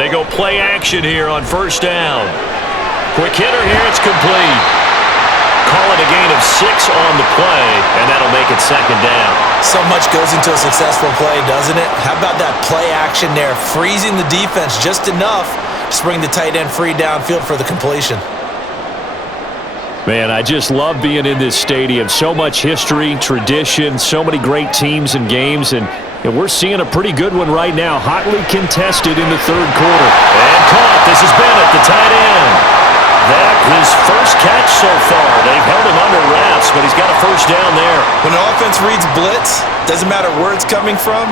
They go play action here on first down. Quick hitter here. It's complete. Call it a gain of 6 on the play, and that'll make it second down. So much goes into a successful play, doesn't it? How about that play action there, freezing the defense just enough to bring the tight end free downfield for the completion. Man, I just love being in this stadium. So much history, tradition, so many great teams and games, and we're seeing a pretty good one right now, hotly contested in the third quarter. And caught. This is Bennett, the tight end. That his first catch so far. They've held him under wraps, but he's got a first down there. When an offense reads blitz, doesn't matter where it's coming from,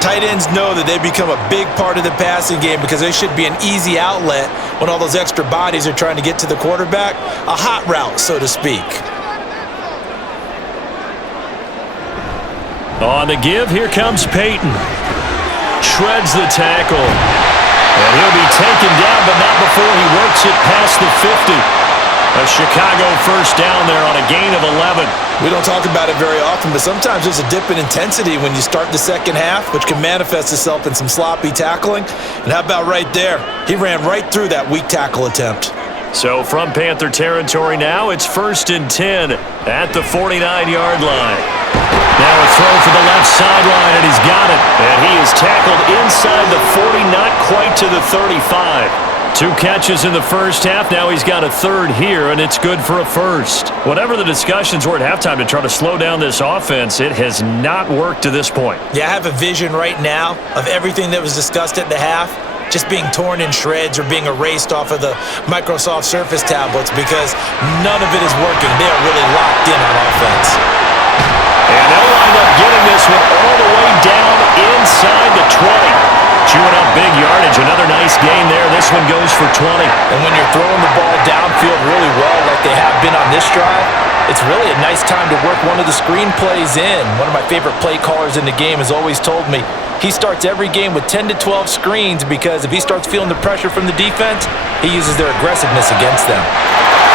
tight ends know that they become a big part of the passing game because they should be an easy outlet when all those extra bodies are trying to get to the quarterback. A hot route, so to speak. On the give, here comes Peyton. Shreds the tackle. And he'll be taken down, but not before he works it past the 50. A Chicago first down there on a gain of 11. We don't talk about it very often, but sometimes there's a dip in intensity when you start the second half, which can manifest itself in some sloppy tackling. And how about right there? He ran right through that weak tackle attempt. So from Panther territory now, it's 1st and 10 at the 49-yard line. Now a throw for the left sideline, and he's got it. And he is tackled inside the 40, not quite to the 35. 2 catches in the first half. Now he's got a third here, and it's good for a first. Whatever the discussions were at halftime to try to slow down this offense, it has not worked to this point. Yeah, I have a vision right now of everything that was discussed at the half just being torn in shreds or being erased off of the Microsoft Surface tablets because none of it is working. They are really locked in on offense. And they'll wind up getting this one all the way down inside the 20. Chewing up big yardage. Another nice gain there. This one goes for 20. And when you're throwing the ball downfield really well like they have been on this drive, it's really a nice time to work one of the screen plays in. One of my favorite play callers in the game has always told me he starts every game with 10 to 12 screens because if he starts feeling the pressure from the defense, he uses their aggressiveness against them.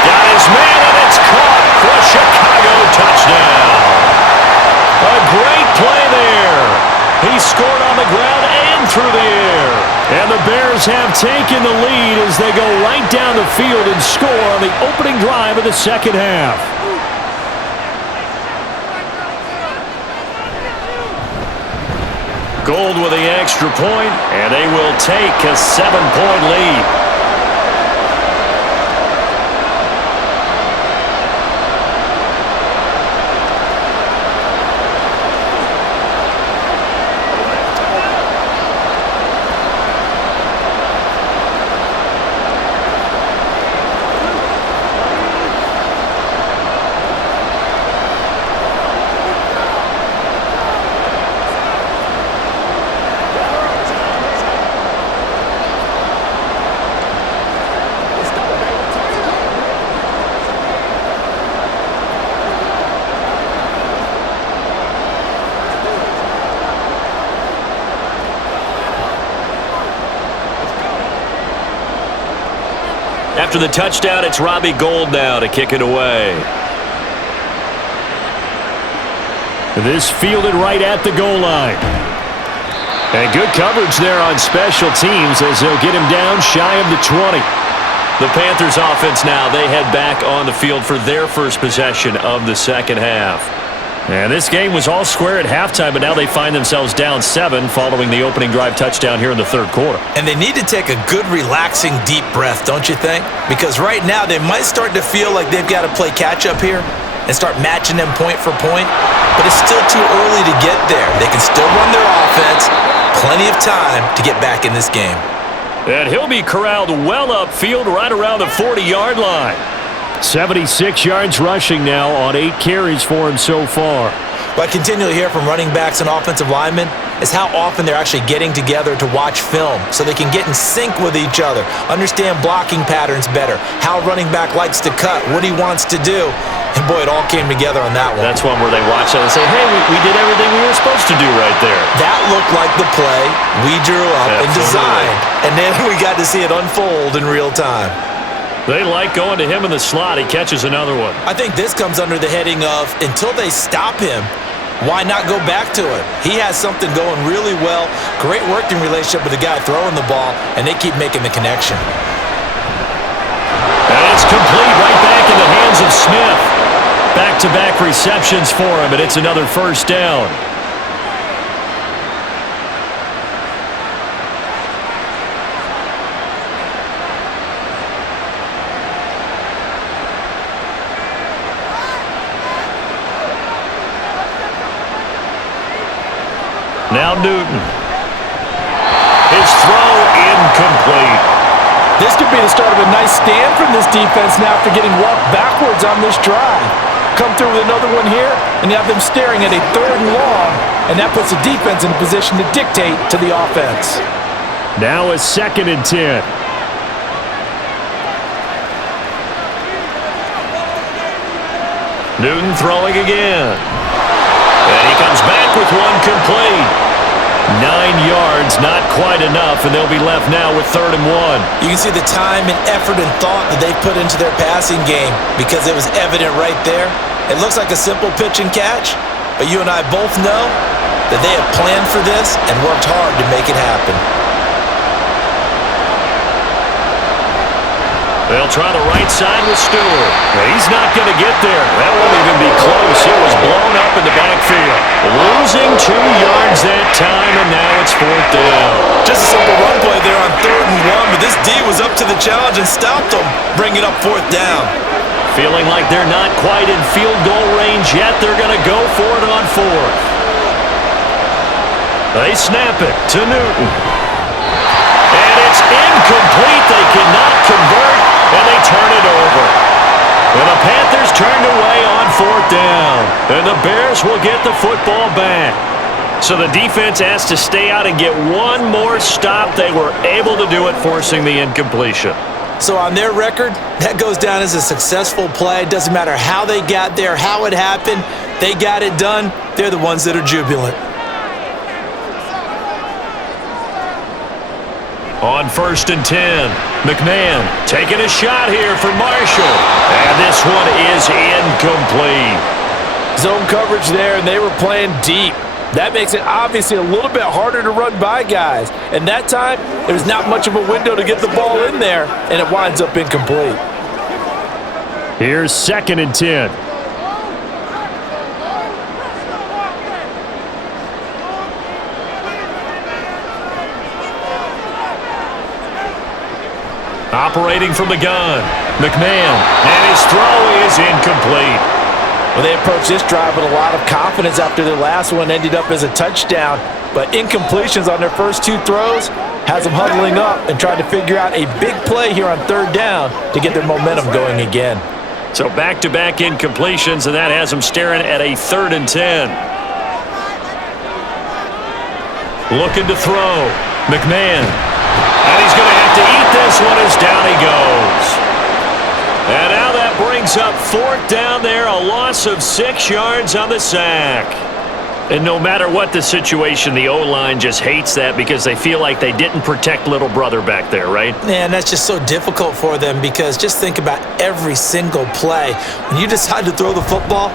Got his man, and it's caught for a Chicago touchdown. A great play there. He scored on the ground and through the air. And the Bears have taken the lead as they go right down the field and score on the opening drive of the second half. Gold with the extra point, and they will take a 7-point lead. After the touchdown, it's Robbie Gould now to kick it away. This fielded right at the goal line. And good coverage there on special teams as they'll get him down shy of the 20. The Panthers offense now, they head back on the field for their first possession of the second half. And this game was all square at halftime, but now they find themselves down 7 following the opening drive touchdown here in the third quarter. And they need to take a good, relaxing, deep breath, don't you think? Because right now they might start to feel like they've got to play catch-up here and start matching them point for point, but it's still too early to get there. They can still run their offense. Plenty of time to get back in this game. And he'll be corralled well upfield right around the 40-yard line. 76 yards rushing now on 8 carries for him so far. What I continually hear from running backs and offensive linemen is how often they're actually getting together to watch film so they can get in sync with each other, understand blocking patterns better, how a running back likes to cut, what he wants to do. And boy, it all came together on that one. That's one where they watch it and say, hey, we did everything we were supposed to do right there. That looked like the play we drew up and designed. And then we got to see it unfold in real time. They like going to him in the slot. He catches another one. I think this comes under the heading of until they stop him, why not go back to it? He has something going really well. Great working relationship with the guy throwing the ball, and they keep making the connection. And it's complete right back in the hands of Smith. Back-to-back receptions for him, and it's another first down. Now Newton. His throw incomplete. This could be the start of a nice stand from this defense now after getting walked backwards on this drive. Come through with another one here, and you have them staring at a 3rd and long, and that puts the defense in a position to dictate to the offense. Now a 2nd and 10. Newton throwing again. And he comes back with one complete. 9 yards, not quite enough, and they'll be left now with 3rd and 1. You can see the time and effort and thought that they put into their passing game because it was evident right there. It looks like a simple pitch and catch, but you and I both know that they have planned for this and worked hard to make it happen. They'll try the right side with Stewart. He's not going to get there. That won't even be close. It was blown up in the backfield. Losing 2 yards that time, and now it's 4th down. Just a simple run play there on 3rd and 1, but this D was up to the challenge and stopped them, bringing up 4th down. Feeling like they're not quite in field goal range yet, they're going to go for it on 4th. They snap it to Newton. And it's incomplete. They cannot convert, and they turn it over. And the Panthers turned away on 4th down. And the Bears will get the football back. So the defense has to stay out and get one more stop. They were able to do it, forcing the incompletion. So on their record, that goes down as a successful play. It doesn't matter how they got there, how it happened. They got it done. They're the ones that are jubilant. On 1st and 10, McMahon taking a shot here for Marshall. And this one is incomplete. Zone coverage there, and they were playing deep. That makes it obviously a little bit harder to run by guys. And that time, there's not much of a window to get the ball in there, and it winds up incomplete. Here's 2nd and 10. Operating from the gun, McMahon, and his throw is incomplete. Well, they approached this drive with a lot of confidence after their last one ended up as a touchdown. But incompletions on their first 2 throws has them huddling up and trying to figure out a big play here on 3rd down to get their momentum going again. So back-to-back incompletions, and that has them staring at a 3rd and 10. Looking to throw, McMahon. And he's going to have to eat this one as down he goes. And now that brings up 4th down there, a loss of 6 yards on the sack. And no matter what the situation, the O-line just hates that because they feel like they didn't protect little brother back there, right? Man, that's just so difficult for them because just think about every single play. When you decide to throw the football,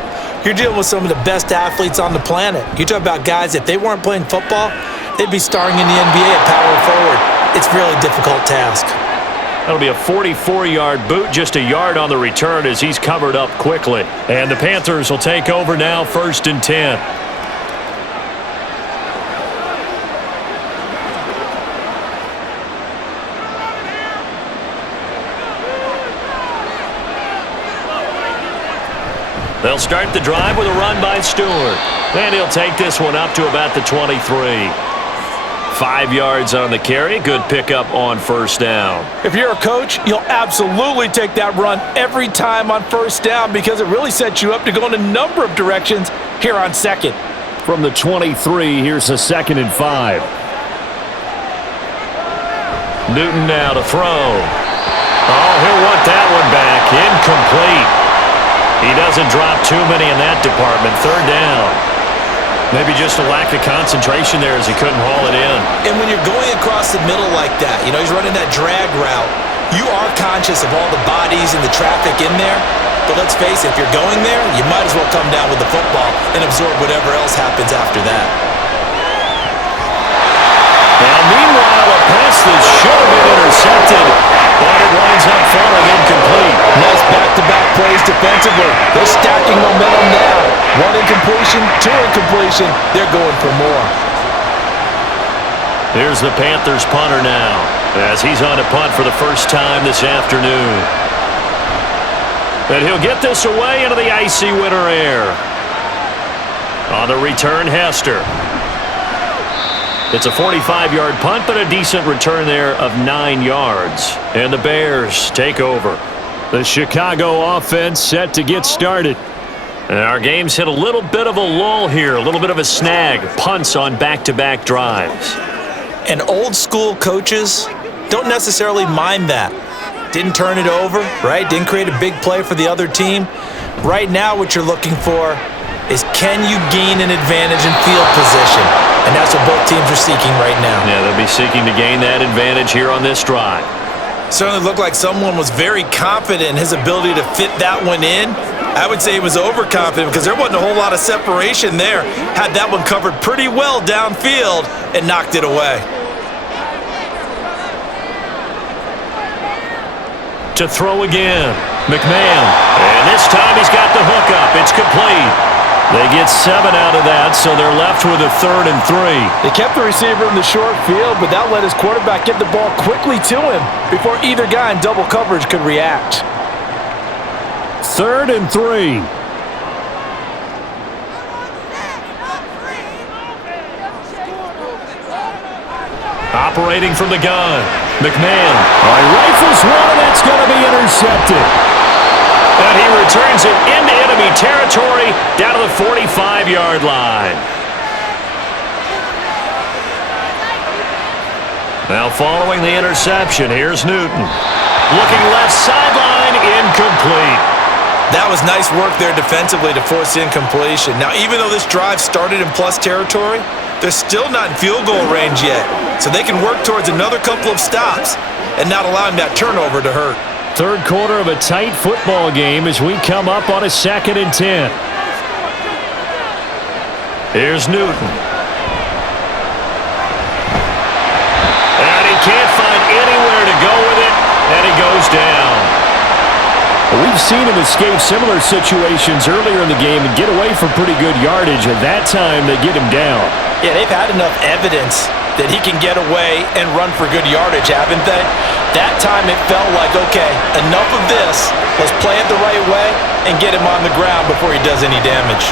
you're dealing with some of the best athletes on the planet. You talk about guys, if they weren't playing football, they'd be starring in the NBA at power forward. It's a really difficult task. That'll be a 44-yard boot, just a yard on the return as he's covered up quickly. And the Panthers will take over now, 1st and 10. They'll start the drive with a run by Stewart. And he'll take this one up to about the 23. 5 yards on the carry. Good pickup on 1st down. If you're a coach, you'll absolutely take that run every time on 1st down because it really sets you up to go in a number of directions here on 2nd. From the 23, here's a 2nd and 5. Newton now to throw. Oh, he'll want that one back. Incomplete. He doesn't drop too many in that department. 3rd down. Maybe just a lack of concentration there as he couldn't haul it in. And when you're going across the middle like that, you know, he's running that drag route, you are conscious of all the bodies and the traffic in there. But let's face it, if you're going there, you might as well come down with the football and absorb whatever else happens after that. Now, meanwhile, a pass that should have been intercepted, but it winds up falling incomplete. Nice back-to-back plays defensively. They're stacking momentum now. 1 incompletion, 2 incompletion. They're going for more. Here's the Panthers punter now as he's on a punt for the first time this afternoon. And he'll get this away into the icy winter air. On the return, Hester. It's a 45-yard punt, but a decent return there of 9 yards. And the Bears take over. The Chicago offense set to get started. And our game's hit a little bit of a lull here, a little bit of a snag. Punts on back-to-back drives. And old-school coaches don't necessarily mind that. Didn't turn it over, right? Didn't create a big play for the other team. Right now what you're looking for is can you gain an advantage in field position? And that's what both teams are seeking right now. Yeah, they'll be seeking to gain that advantage here on this drive. Certainly looked like someone was very confident in his ability to fit that one in. I would say he was overconfident because there wasn't a whole lot of separation there. Had that one covered pretty well downfield and knocked it away. To throw again. McMahon. And this time he's got the hookup. It's complete. They get 7 out of that, so they're left with a 3rd and 3. They kept the receiver in the short field, but that let his quarterback get the ball quickly to him before either guy in double coverage could react. 3rd and 3. Operating from the gun. McMahon. Rifles one, and that's going to be intercepted. And he returns it into enemy territory down to the 45-yard line. Now following the interception, here's Newton. Looking left sideline, incomplete. That was nice work there defensively to force incompletion. Now, even though this drive started in plus territory, they're still not in field goal range yet. So they can work towards another couple of stops and not allowing that turnover to hurt. Third quarter of a tight football game as we come up on a 2nd and 10. Here's Newton. And he can't find anywhere to go with it, and he goes down. We've seen him escape similar situations earlier in the game and get away from pretty good yardage, and that time they get him down. Yeah, they've had enough evidence that he can get away and run for good yardage, haven't they? That time it felt like, okay, enough of this. Let's play it the right way and get him on the ground before he does any damage.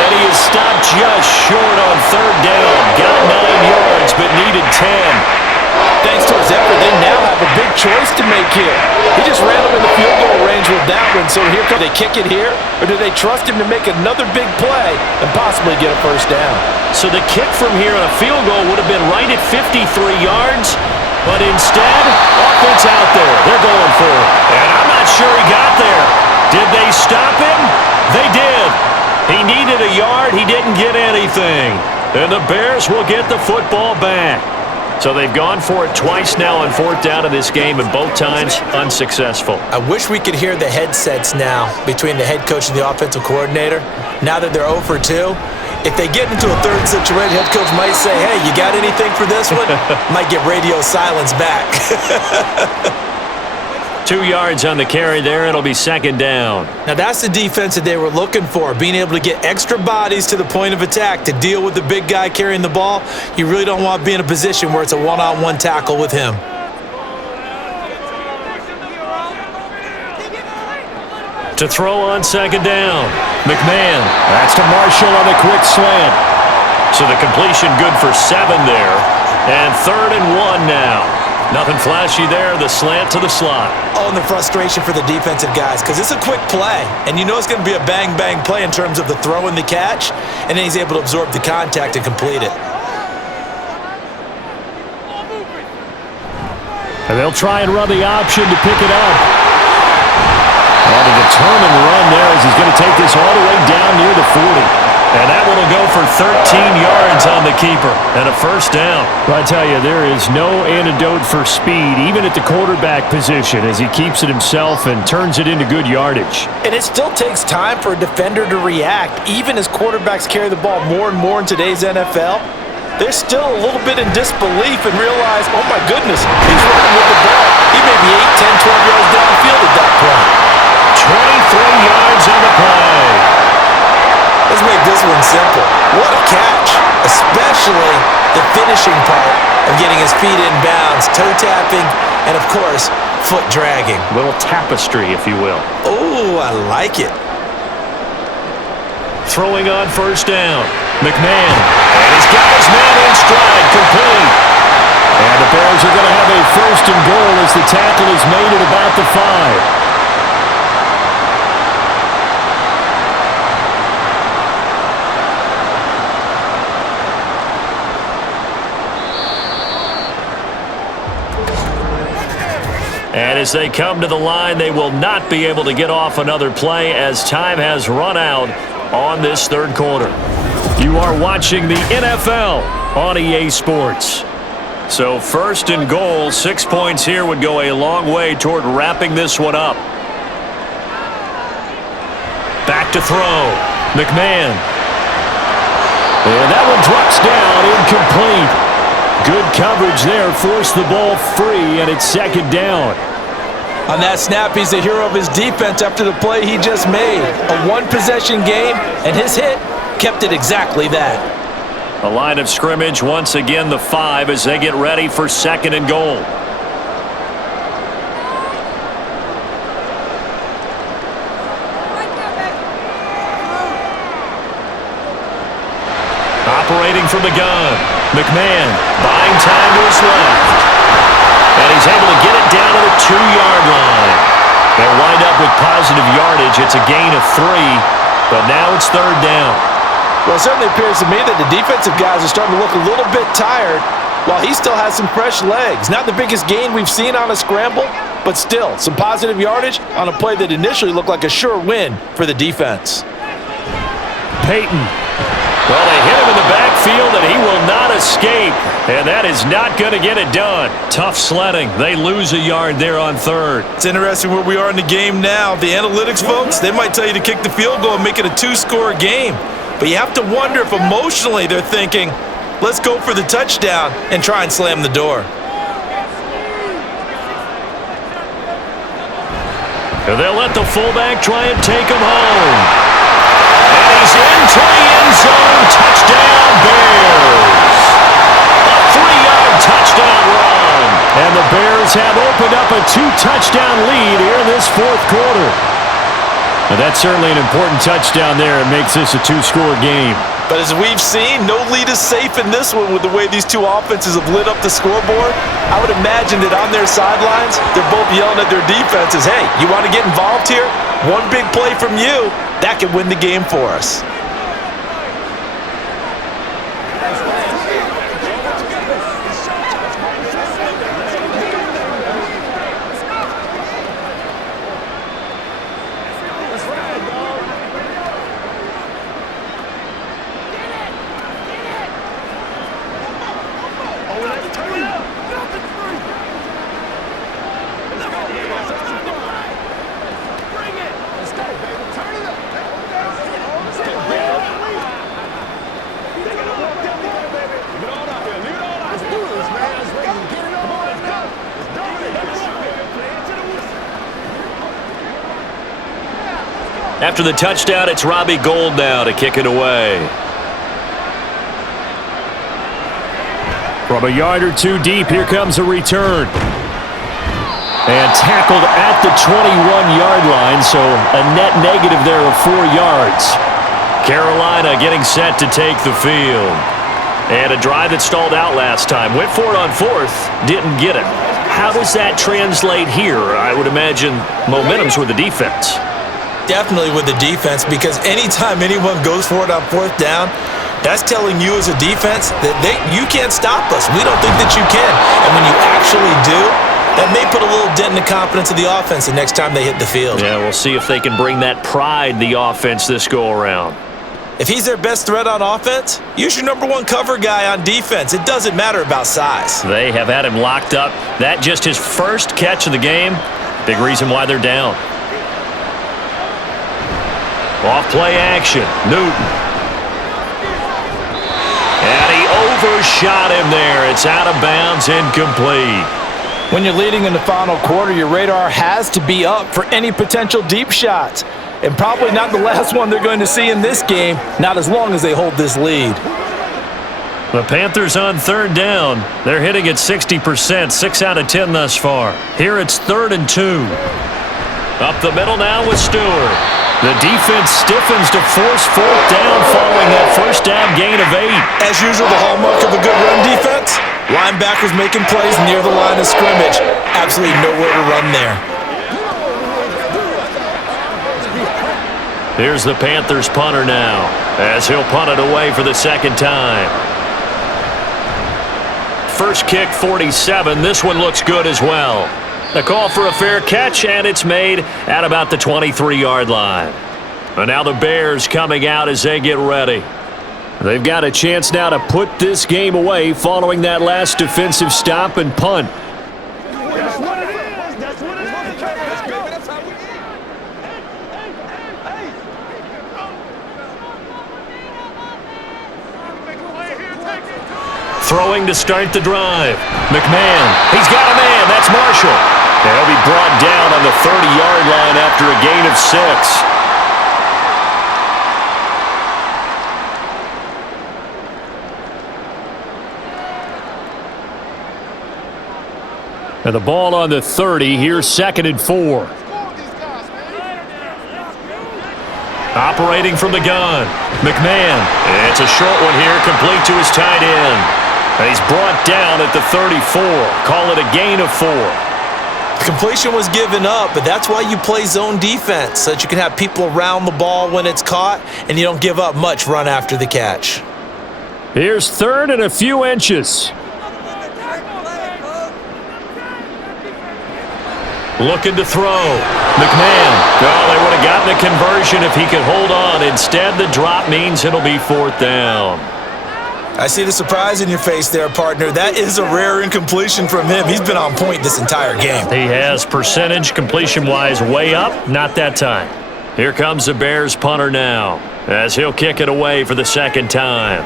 And he is stopped just short on 3rd down. Got 9 yards, but needed 10. Thanks to his effort, they now have a big choice to make here. He just ran them in the field goal range with that one, so here come they kick it here, or do they trust him to make another big play and possibly get a first down? So the kick from here on a field goal would have been right at 53 yards, but instead, offense out there. They're going for it. And I'm not sure he got there. Did they stop him? They did. He needed a yard. He didn't get anything. And the Bears will get the football back. So they've gone for it twice now on 4th down in this game, and both times unsuccessful. I wish we could hear the headsets now between the head coach and the offensive coordinator. Now that they're 0 for 2, if they get into a third situation, head coach might say, hey, you got anything for this one? Might get radio silence back. 2 yards on the carry there. It'll be 2nd down. Now that's the defense that they were looking for, being able to get extra bodies to the point of attack to deal with the big guy carrying the ball. You really don't want to be in a position where it's a one-on-one tackle with him. To throw on 2nd down. McMahon. That's to Marshall on the quick slant. So the completion good for 7 there. And 3rd and 1 now. Nothing flashy there, the slant to the slot. Oh, and the frustration for the defensive guys, because it's a quick play, and you know it's going to be a bang-bang play in terms of the throw and the catch, and then he's able to absorb the contact and complete it. And they'll try and run the option to pick it up. On a determined run there as he's going to take this all the way down near the 40. And that one will go for 13 yards on the keeper and a first down. I tell you, there is no antidote for speed, even at the quarterback position, as he keeps it himself and turns it into good yardage. And it still takes time for a defender to react, even as quarterbacks carry the ball more and more in today's NFL. They're still a little bit in disbelief and realize, oh my goodness, he's running with the ball. He may be 8, 10, 12 yards downfield at that point. 23 yards on the play. Let's make this one simple. What a catch, especially the finishing part of getting his feet in bounds, toe tapping, and of course, foot dragging. Little tapestry, if you will. Oh, I like it. Throwing on 1st down. McMahon. And he's got his man in stride, complete. And the Bears are going to have a 1st and goal as the tackle is made at about the 5. And as they come to the line, they will not be able to get off another play as time has run out on this 3rd quarter. You are watching the NFL on EA Sports. So 1st and goal, 6 points here would go a long way toward wrapping this one up. Back to throw. McMahon. And that one drops down, incomplete. Good coverage there. Forced the ball free, and it's second down. On that snap, he's the hero of his defense after the play he just made. A one-possession game, and his hit kept it exactly that. The line of scrimmage, once again, the 5 as they get ready for second and goal. Operating from the gun. McMahon buying time to his left. And he's able to get it down to the 2-yard line. They'll wind up with positive yardage. It's a gain of 3, but now it's third down. Well, it certainly appears to me that the defensive guys are starting to look a little bit tired while he still has some fresh legs. Not the biggest gain we've seen on a scramble, but still some positive yardage on a play that initially looked like a sure win for the defense. Peyton. Well, they hit him in the backfield, and he will not escape. And that is not going to get it done. Tough sledding. They lose a yard there on third. It's interesting where we are in the game now. The analytics folks, they might tell you to kick the field goal and make it a 2-score game. But you have to wonder if emotionally they're thinking, let's go for the touchdown and try and slam the door. And they'll let the fullback try and take him home. And he's into the end zone. Touchdown, Bears. A 3-yard touchdown run. And the Bears have opened up a 2-touchdown lead here in this fourth quarter. Now, that's certainly an important touchdown there. It makes this a 2-score game. But as we've seen, no lead is safe in this one with the way these two offenses have lit up the scoreboard. I would imagine that on their sidelines, they're both yelling at their defenses, hey, you want to get involved here? One big play from you, that could win the game for us. After the touchdown, it's Robbie Gould now to kick it away. From a yard or two deep, here comes a return. And tackled at the 21-yard line, so a net negative there of 4 yards. Carolina getting set to take the field. And a drive that stalled out last time. Went for it on fourth, didn't get it. How does that translate here? I would imagine momentum's with the defense. Definitely with the defense, because anytime anyone goes for it on fourth down, that's telling you as a defense that you can't stop us. We don't think that you can. And when you actually do, that may put a little dent in the confidence of the offense the next time they hit the field. Yeah, we'll see if they can bring that pride the offense this go-around. If he's their best threat on offense, use your number 1 cover guy on defense. It doesn't matter about size. They have had him locked up. That just his first catch of the game. Big reason why they're down. Off play action, Newton. And he overshot him there. It's out of bounds, incomplete. When you're leading in the final quarter, your radar has to be up for any potential deep shots. And probably not the last one they're going to see in this game, not as long as they hold this lead. The Panthers on third down. They're hitting at 60%, 6 out of 10 thus far. Here it's 3rd and 2. Up the middle now with Stewart. The defense stiffens to force 4th down following that first down gain of 8. As usual, the hallmark of a good run defense, linebackers making plays near the line of scrimmage. Absolutely nowhere to run there. Here's the Panthers punter now, as he'll punt it away for the second time. First kick, 47. This one looks good as well. A call for a fair catch, and it's made at about the 23-yard line. And now the Bears coming out as they get ready. They've got a chance now to put this game away following that last defensive stop and punt. Throwing to start the drive. McMahon, he's got a man. That's Marshall. And he'll be brought down on the 30-yard line after a gain of 6. And the ball on the 30. Here's 2nd and 4. Operating from the gun. McMahon. It's a short one here, complete to his tight end. And he's brought down at the 34. Call it a gain of 4. Completion was given up, but that's why you play zone defense, so that you can have people around the ball when it's caught, and you don't give up much run after the catch. Here's 3rd and a few inches. Looking to throw. McMahon. Well, they would have gotten a conversion if he could hold on. Instead, the drop means it'll be 4th down. I see the surprise in your face there, partner. That is a rare incompletion from him. He's been on point this entire game. He has percentage completion-wise way up. Not that time. Here comes the Bears punter now as he'll kick it away for the 2nd time.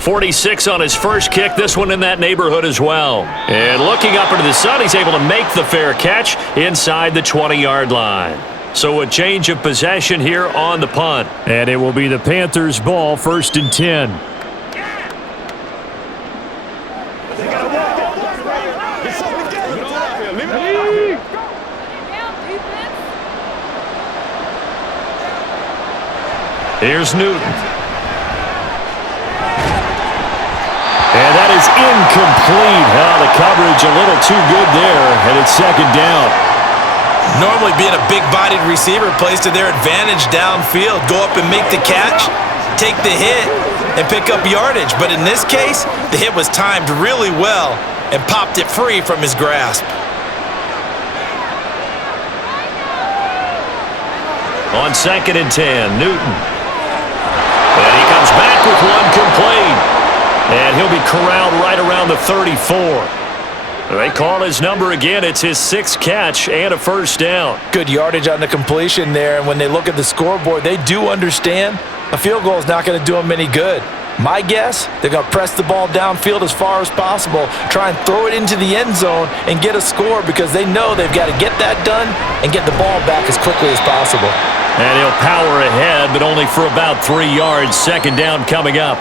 46 on his first kick, this one in that neighborhood as well. And looking up into the sun, he's able to make the fair catch inside the 20-yard line. So a change of possession here on the punt. And it will be the Panthers' ball, 1st and 10. Here's Newton. And that is incomplete. The coverage a little too good there, and it's 2nd down. Normally being a big-bodied receiver plays to their advantage downfield. Go up and make the catch, take the hit, and pick up yardage. But in this case, the hit was timed really well and popped it free from his grasp. On 2nd and 10, Newton. And he comes back with one complete. And he'll be corralled right around the 34. They call his number again. It's his 6th catch and a 1st down. Good yardage on the completion there, and when they look at the scoreboard, they do understand a field goal is not going to do them any good. My guess, they're going to press the ball downfield as far as possible, try and throw it into the end zone and get a score because they know they've got to get that done and get the ball back as quickly as possible. And he'll power ahead, but only for about 3 yards. 2nd down coming up.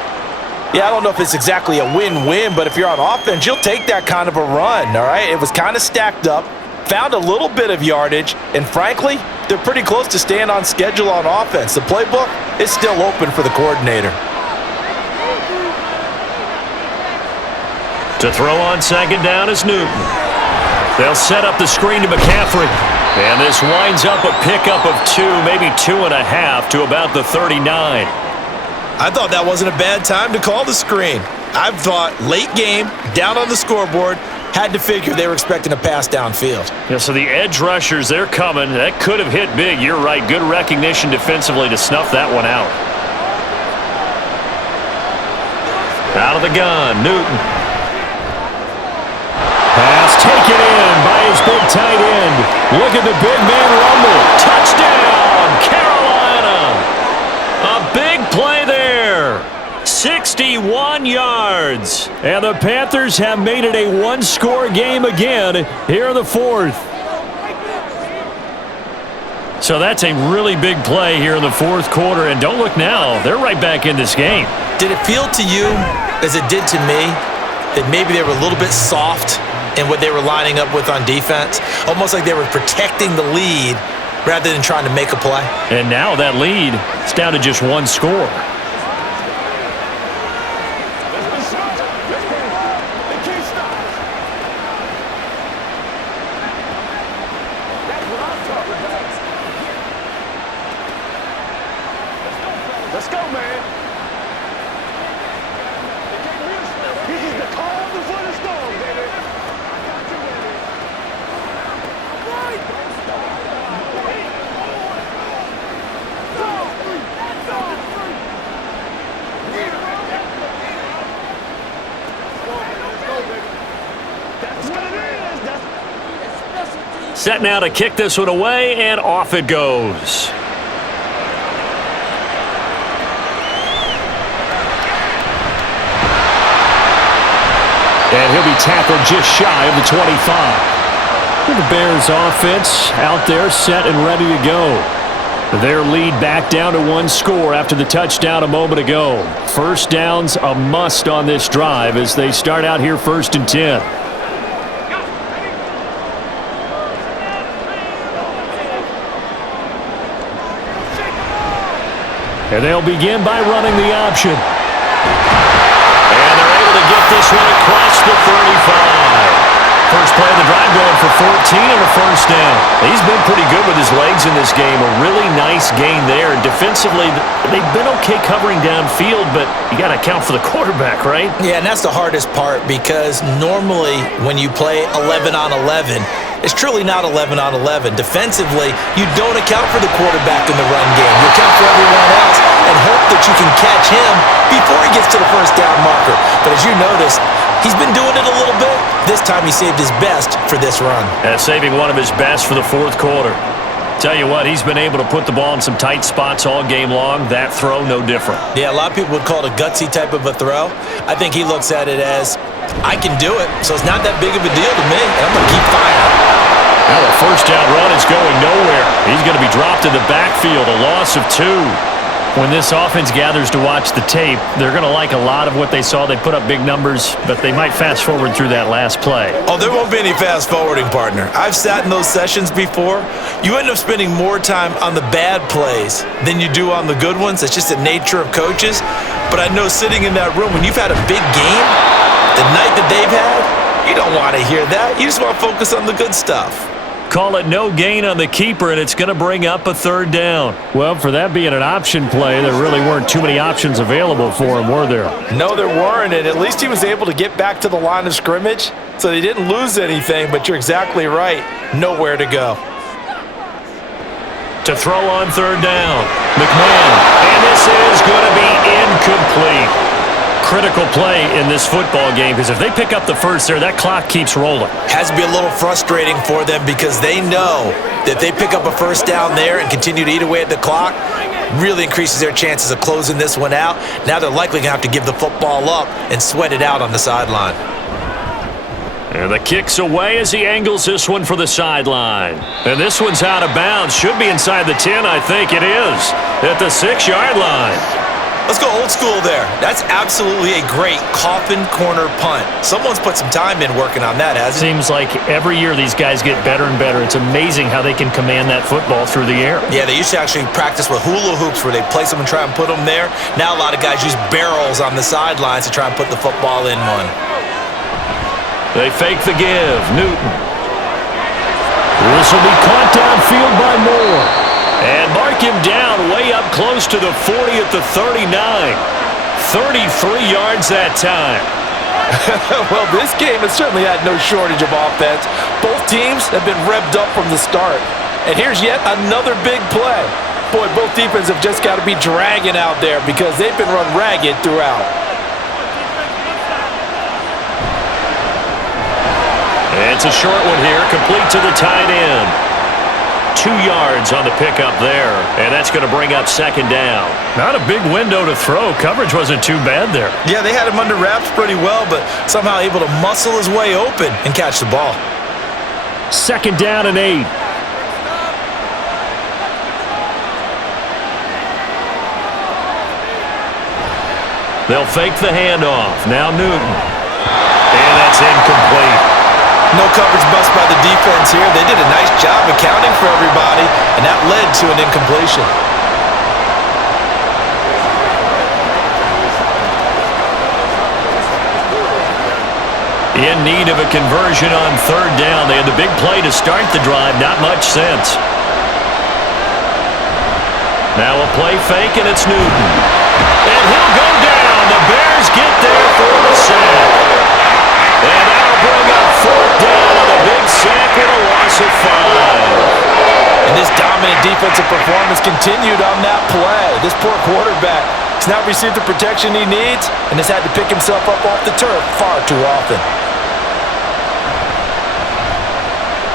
Yeah, I don't know if it's exactly a win-win, but if you're on offense, you'll take that kind of a run, all right? It was kind of stacked up, found a little bit of yardage, and frankly, they're pretty close to staying on schedule on offense. The playbook is still open for the coordinator. To throw on 2nd down is Newton. They'll set up the screen to McCaffrey. And this winds up a pickup of 2, maybe 2.5 to about the 39. I thought that wasn't a bad time to call the screen. I thought late game, down on the scoreboard, had to figure they were expecting a pass downfield. Yeah, so the edge rushers, they're coming. That could have hit big. You're right. Good recognition defensively to snuff that one out. Out of the gun, Newton. Pass taken in by his big tight end. Look at the big man rumble. Touchdown, Carolina. A big play there. 61 yards. And the Panthers have made it a one-score game again here in the 4th. So that's a really big play here in the 4th quarter. And don't look now. They're right back in this game. Did it feel to you, as it did to me, that maybe they were a little bit soft in what they were lining up with on defense? Almost like they were protecting the lead rather than trying to make a play. And now that lead is down to just one score. Let's go, man. This is the calm before the storm, baby. I got you, baby. That's what it is. Set now to kick this one away, and off it goes. And he'll be tackled just shy of the 25. The Bears offense out there set and ready to go. Their lead back down to one score after the touchdown a moment ago. First down's a must on this drive as they start out here 1st and 10. And they'll begin by running the option. And they're able to get this one across the 35. First play of the drive going for 14 and a first down. He's been pretty good with his legs in this game. A really nice gain there. Defensively, they've been okay covering downfield, but you got to account for the quarterback, right? Yeah, and that's the hardest part because normally when you play 11 on 11, it's truly not 11 on 11. Defensively, you don't account for the quarterback in the run game. You account for everyone else and hope that you can catch him before he gets to the first down marker. But as you noticed, he's been doing it a little bit. This time he saved his best for this run. And saving one of his best for the fourth quarter. Tell you what, he's been able to put the ball in some tight spots all game long. That throw, no different. Yeah, a lot of people would call it a gutsy type of a throw. I think he looks at it as, I can do it, so it's not that big of a deal to me, and I'm going to keep firing. Now the first down run is going nowhere. He's going to be dropped in the backfield, a loss of 2. When this offense gathers to watch the tape, they're going to like a lot of what they saw. They put up big numbers, but they might fast forward through that last play. Oh, there won't be any fast forwarding, partner. I've sat in those sessions before. You end up spending more time on the bad plays than you do on the good ones. It's just the nature of coaches. But I know sitting in that room, when you've had a big game, the night that they've had, you don't want to hear that. You just want to focus on the good stuff. Call it no gain on the keeper, and it's going to bring up a third down. Well, for that being an option play, there really weren't too many options available for him, were there? No, there weren't, and at least he was able to get back to the line of scrimmage, so they didn't lose anything, but you're exactly right. Nowhere to go. To throw on third down, McMahon, and this is going to be incomplete. Critical play in this football game because if they pick up the first there, that clock keeps rolling. Has to be a little frustrating for them because they know that they pick up a first down there and continue to eat away at the clock, really increases their chances of closing this one out. Now they're likely going to have to give the football up and sweat it out on the sideline. And the kick's away as he angles this one for the sideline. And this one's out of bounds. Should be inside the 10, I think it is, at the 6-yard line. Let's go old school there. That's absolutely a great coffin corner punt. Someone's put some time in working on that, hasn't it? Seems like every year these guys get better and better. It's amazing how they can command that football through the air. Yeah, they used to actually practice with hula hoops where they place them and try and put them there. Now a lot of guys use barrels on the sidelines to try and put the football in one. They fake the give. Newton. This will be caught downfield by Moore. And mark him down way up close to the 40 at the 39. 33 yards that time. Well, this game has certainly had no shortage of offense. Both teams have been revved up from the start. And here's yet another big play. Boy, both defenses have just got to be dragging out there because they've been run ragged throughout. It's a short one here, complete to the tight end. 2 yards on the pickup there, and that's going to bring up second down. Not a big window to throw. Coverage wasn't too bad there. Yeah, they had him under wraps pretty well, but somehow able to muscle his way open and catch the ball. Second down and 8. They'll fake the handoff. Now Newton. And that's incomplete. No coverage bust by the defense here. They did a nice job accounting for everybody, and that led to an incompletion. In need of a conversion on third down. They had the big play to start the drive. Not much sense. Now a play fake, and it's Newton. And he'll go down. The Bears get there for the sack. And that'll bring up fourth down on a big sack and a loss of 5. And this dominant defensive performance continued on that play. This poor quarterback has not received the protection he needs and has had to pick himself up off the turf far too often.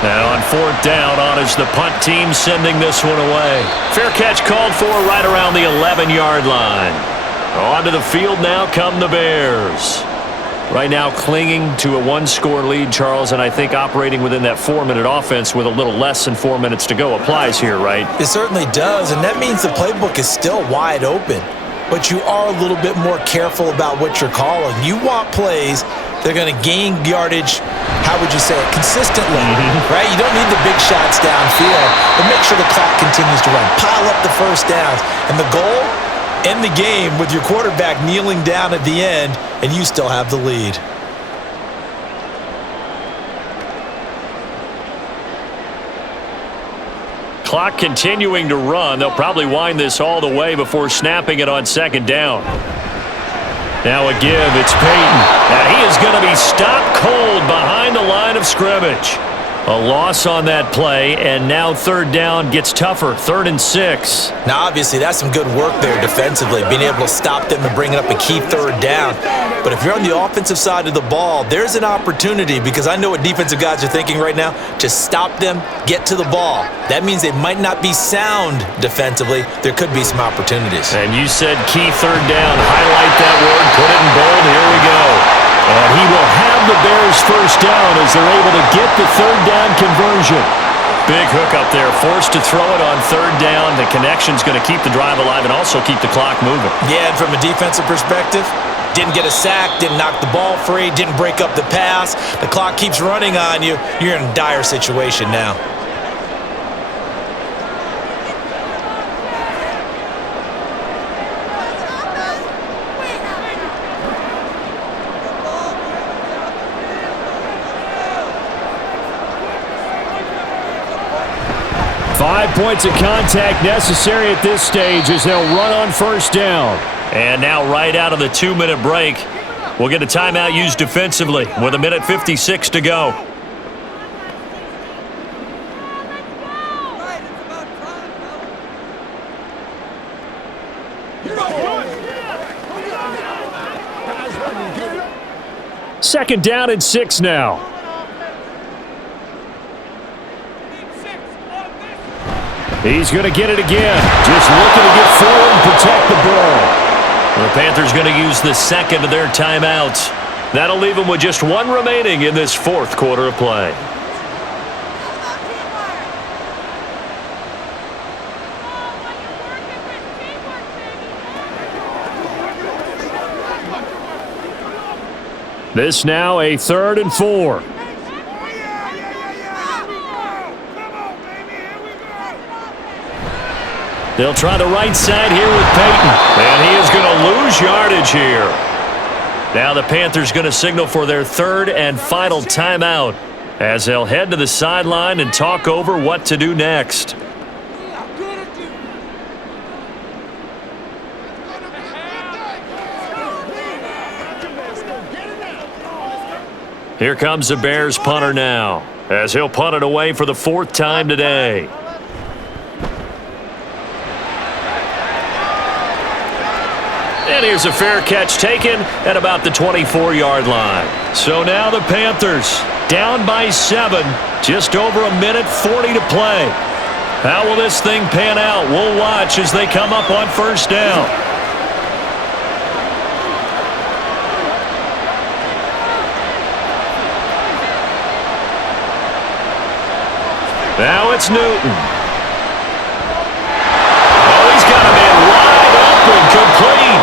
Now on fourth down, on is the punt team sending this one away. Fair catch called for right around the 11-yard line. Onto the field now come the Bears. Right now clinging to a one-score lead, Charles, and I think operating within that 4-minute offense with a little less than 4 minutes to go applies here, right? It certainly does, and that means the playbook is still wide open. But you are a little bit more careful about what you're calling. You want plays that are going to gain yardage, how would you say it, consistently, right? You don't need the big shots downfield, but make sure the clock continues to run. Pile up the first downs. And the goal, end the game with your quarterback kneeling down at the end, and you still have the lead. Clock continuing to run. They'll probably wind this all the way before snapping it on second down. Now a give. It's Peyton. And he is going to be stopped cold behind the line of scrimmage. A loss on that play, and now third down gets tougher. 3rd and 6. Now, obviously, that's some good work there defensively, being able to stop them and bring it up a key third down. But if you're on the offensive side of the ball, there's an opportunity, because I know what defensive guys are thinking right now, to stop them, get to the ball. That means they might not be sound defensively. There could be some opportunities. And you said key third down. Highlight that word. Put it in bold. Here we go. And he will have the Bears first down as they're able to get the third down conversion. Big hook up there. Forced to throw it on third down. The connection's going to keep the drive alive and also keep the clock moving. Yeah, and from a defensive perspective, didn't get a sack, didn't knock the ball free, didn't break up the pass. The clock keeps running on you. You're in a dire situation now. Five points of contact necessary at this stage as they'll run on first down. And now right out of the 2-minute break, we'll get a timeout used defensively with 1:56 to go. Second down and 6 now. He's going to get it again. Just looking to get forward and protect the ball. The Panthers going to use the second of their timeouts. That'll leave them with just one remaining in this fourth quarter of play. This now a 3rd and 4. They'll try the right side here with Peyton. And he is going to lose yardage here. Now the Panthers going to signal for their 3rd and final timeout as they'll head to the sideline and talk over what to do next. Here comes the Bears punter now as he'll punt it away for the 4th time today. And here's a fair catch taken at about the 24-yard line. So now the Panthers down by 7, just over 1:40 to play. How will this thing pan out? We'll watch as they come up on first down. Now it's Newton. Oh, he's got a man wide open, complete.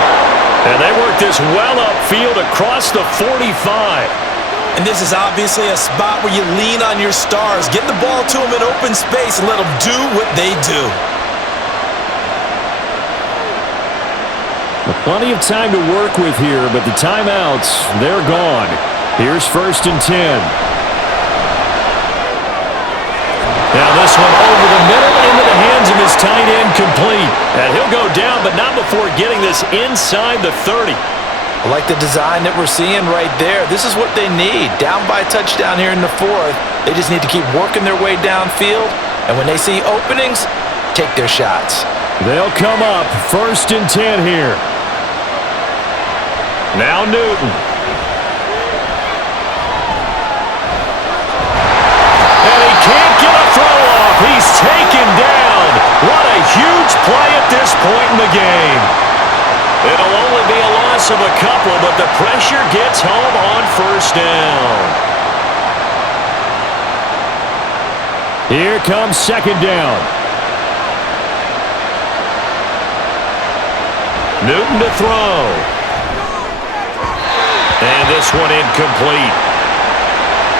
And they work this well upfield across the 45. And this is obviously a spot where you lean on your stars. Get the ball to them in open space and let them do what they do. Plenty of time to work with here, but the timeouts, they're gone. Here's 1st and 10. Now this one over the middle into the hands of his tight end, complete. And he'll go down, but not before getting this inside the 30. I like the design that we're seeing right there. This is what they need. Down by a touchdown here in the 4th. They just need to keep working their way downfield. And when they see openings, take their shots. They'll come up 1st and 10 here. Now Newton. And he can't get a throw off. He's taken down. What a huge play at this point in the game. It'll only be a line loss of a couple, but the pressure gets home on first down. Here comes second down. Newton to throw. And this one incomplete.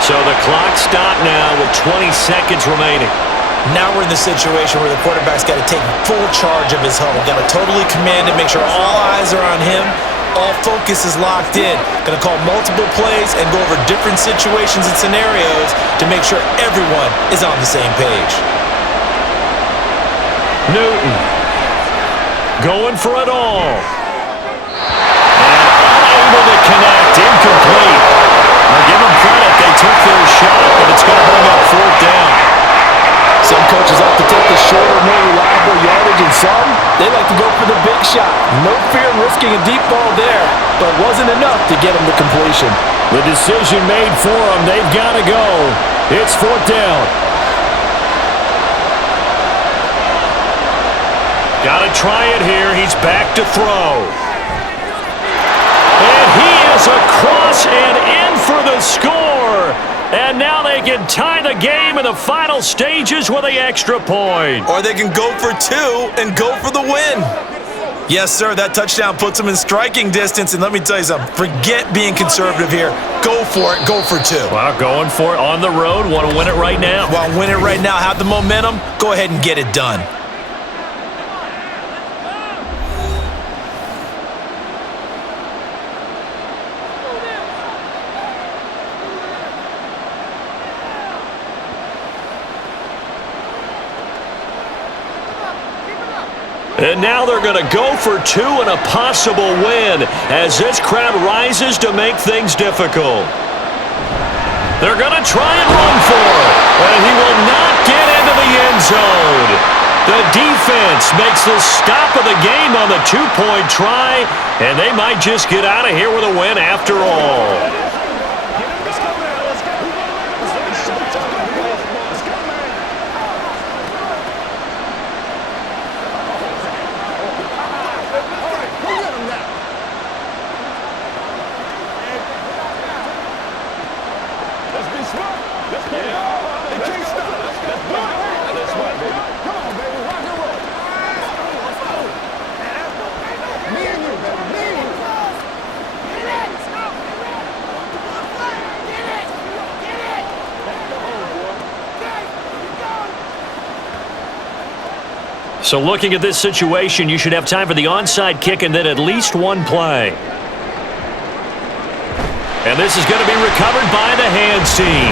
So the clock stopped now with 20 seconds remaining. Now we're in the situation where the quarterback's got to take full charge of his huddle. Got to totally command it, make sure all eyes are on him. All focus is locked in. Going to call multiple plays and go over different situations and scenarios to make sure everyone is on the same page. Newton going for it all. And unable to connect. Incomplete. Now give them credit. They took their shot, but it's going to bring up fourth down. Some coaches like to take the shorter, more reliable yardage, and some, they like to go for the big shot. No fear in risking a deep ball there, but it wasn't enough to get them to completion. The decision made for them. They've got to go. It's fourth down. Got to try it here. He's back to throw. And he is across and in for the score. And now they can tie the game in the final stages with the extra point. Or they can go for two and go for the win. Yes, sir, that touchdown puts them in striking distance. And let me tell you something, forget being conservative here. Go for it, go for two. Wow, going for it on the road. Want to win it right now. Want to win it right now, have the momentum, go ahead and get it done. And now they're going to go for two and a possible win as this crowd rises to make things difficult. They're going to try and run for it, and he will not get into the end zone. The defense makes the stop of the game on the two-point try, and they might just get out of here with a win after all. So looking at this situation, you should have time for the onside kick and then at least one play. And this is going to be recovered by the hands team.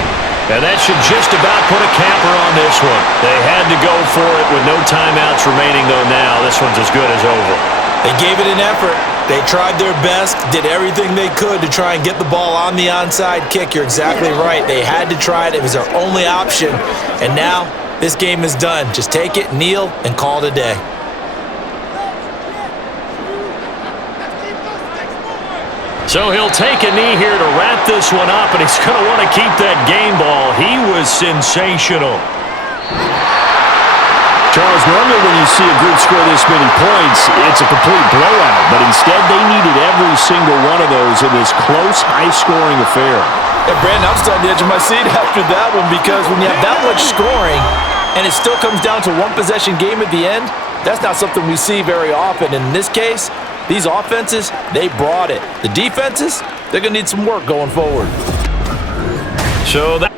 And that should just about put a capper on this one. They had to go for it with no timeouts remaining, though now this one's as good as over. They gave it an effort. They tried their best, did everything they could to try and get the ball on the onside kick. You're exactly right. They had to try it. It was their only option. And now this game is done. Just take it, kneel, and call it a day. So he'll take a knee here to wrap this one up, and he's going to want to keep that game ball. He was sensational. Charles, normally when you see a group score this many points, it's a complete blowout. But instead, they needed every single one of those in this close, high-scoring affair. And Brandon, I'm still on the edge of my seat after that one because when you have that much scoring and it still comes down to one-possession game at the end, that's not something we see very often. And in this case, these offenses, they brought it. The defenses, they're going to need some work going forward. So that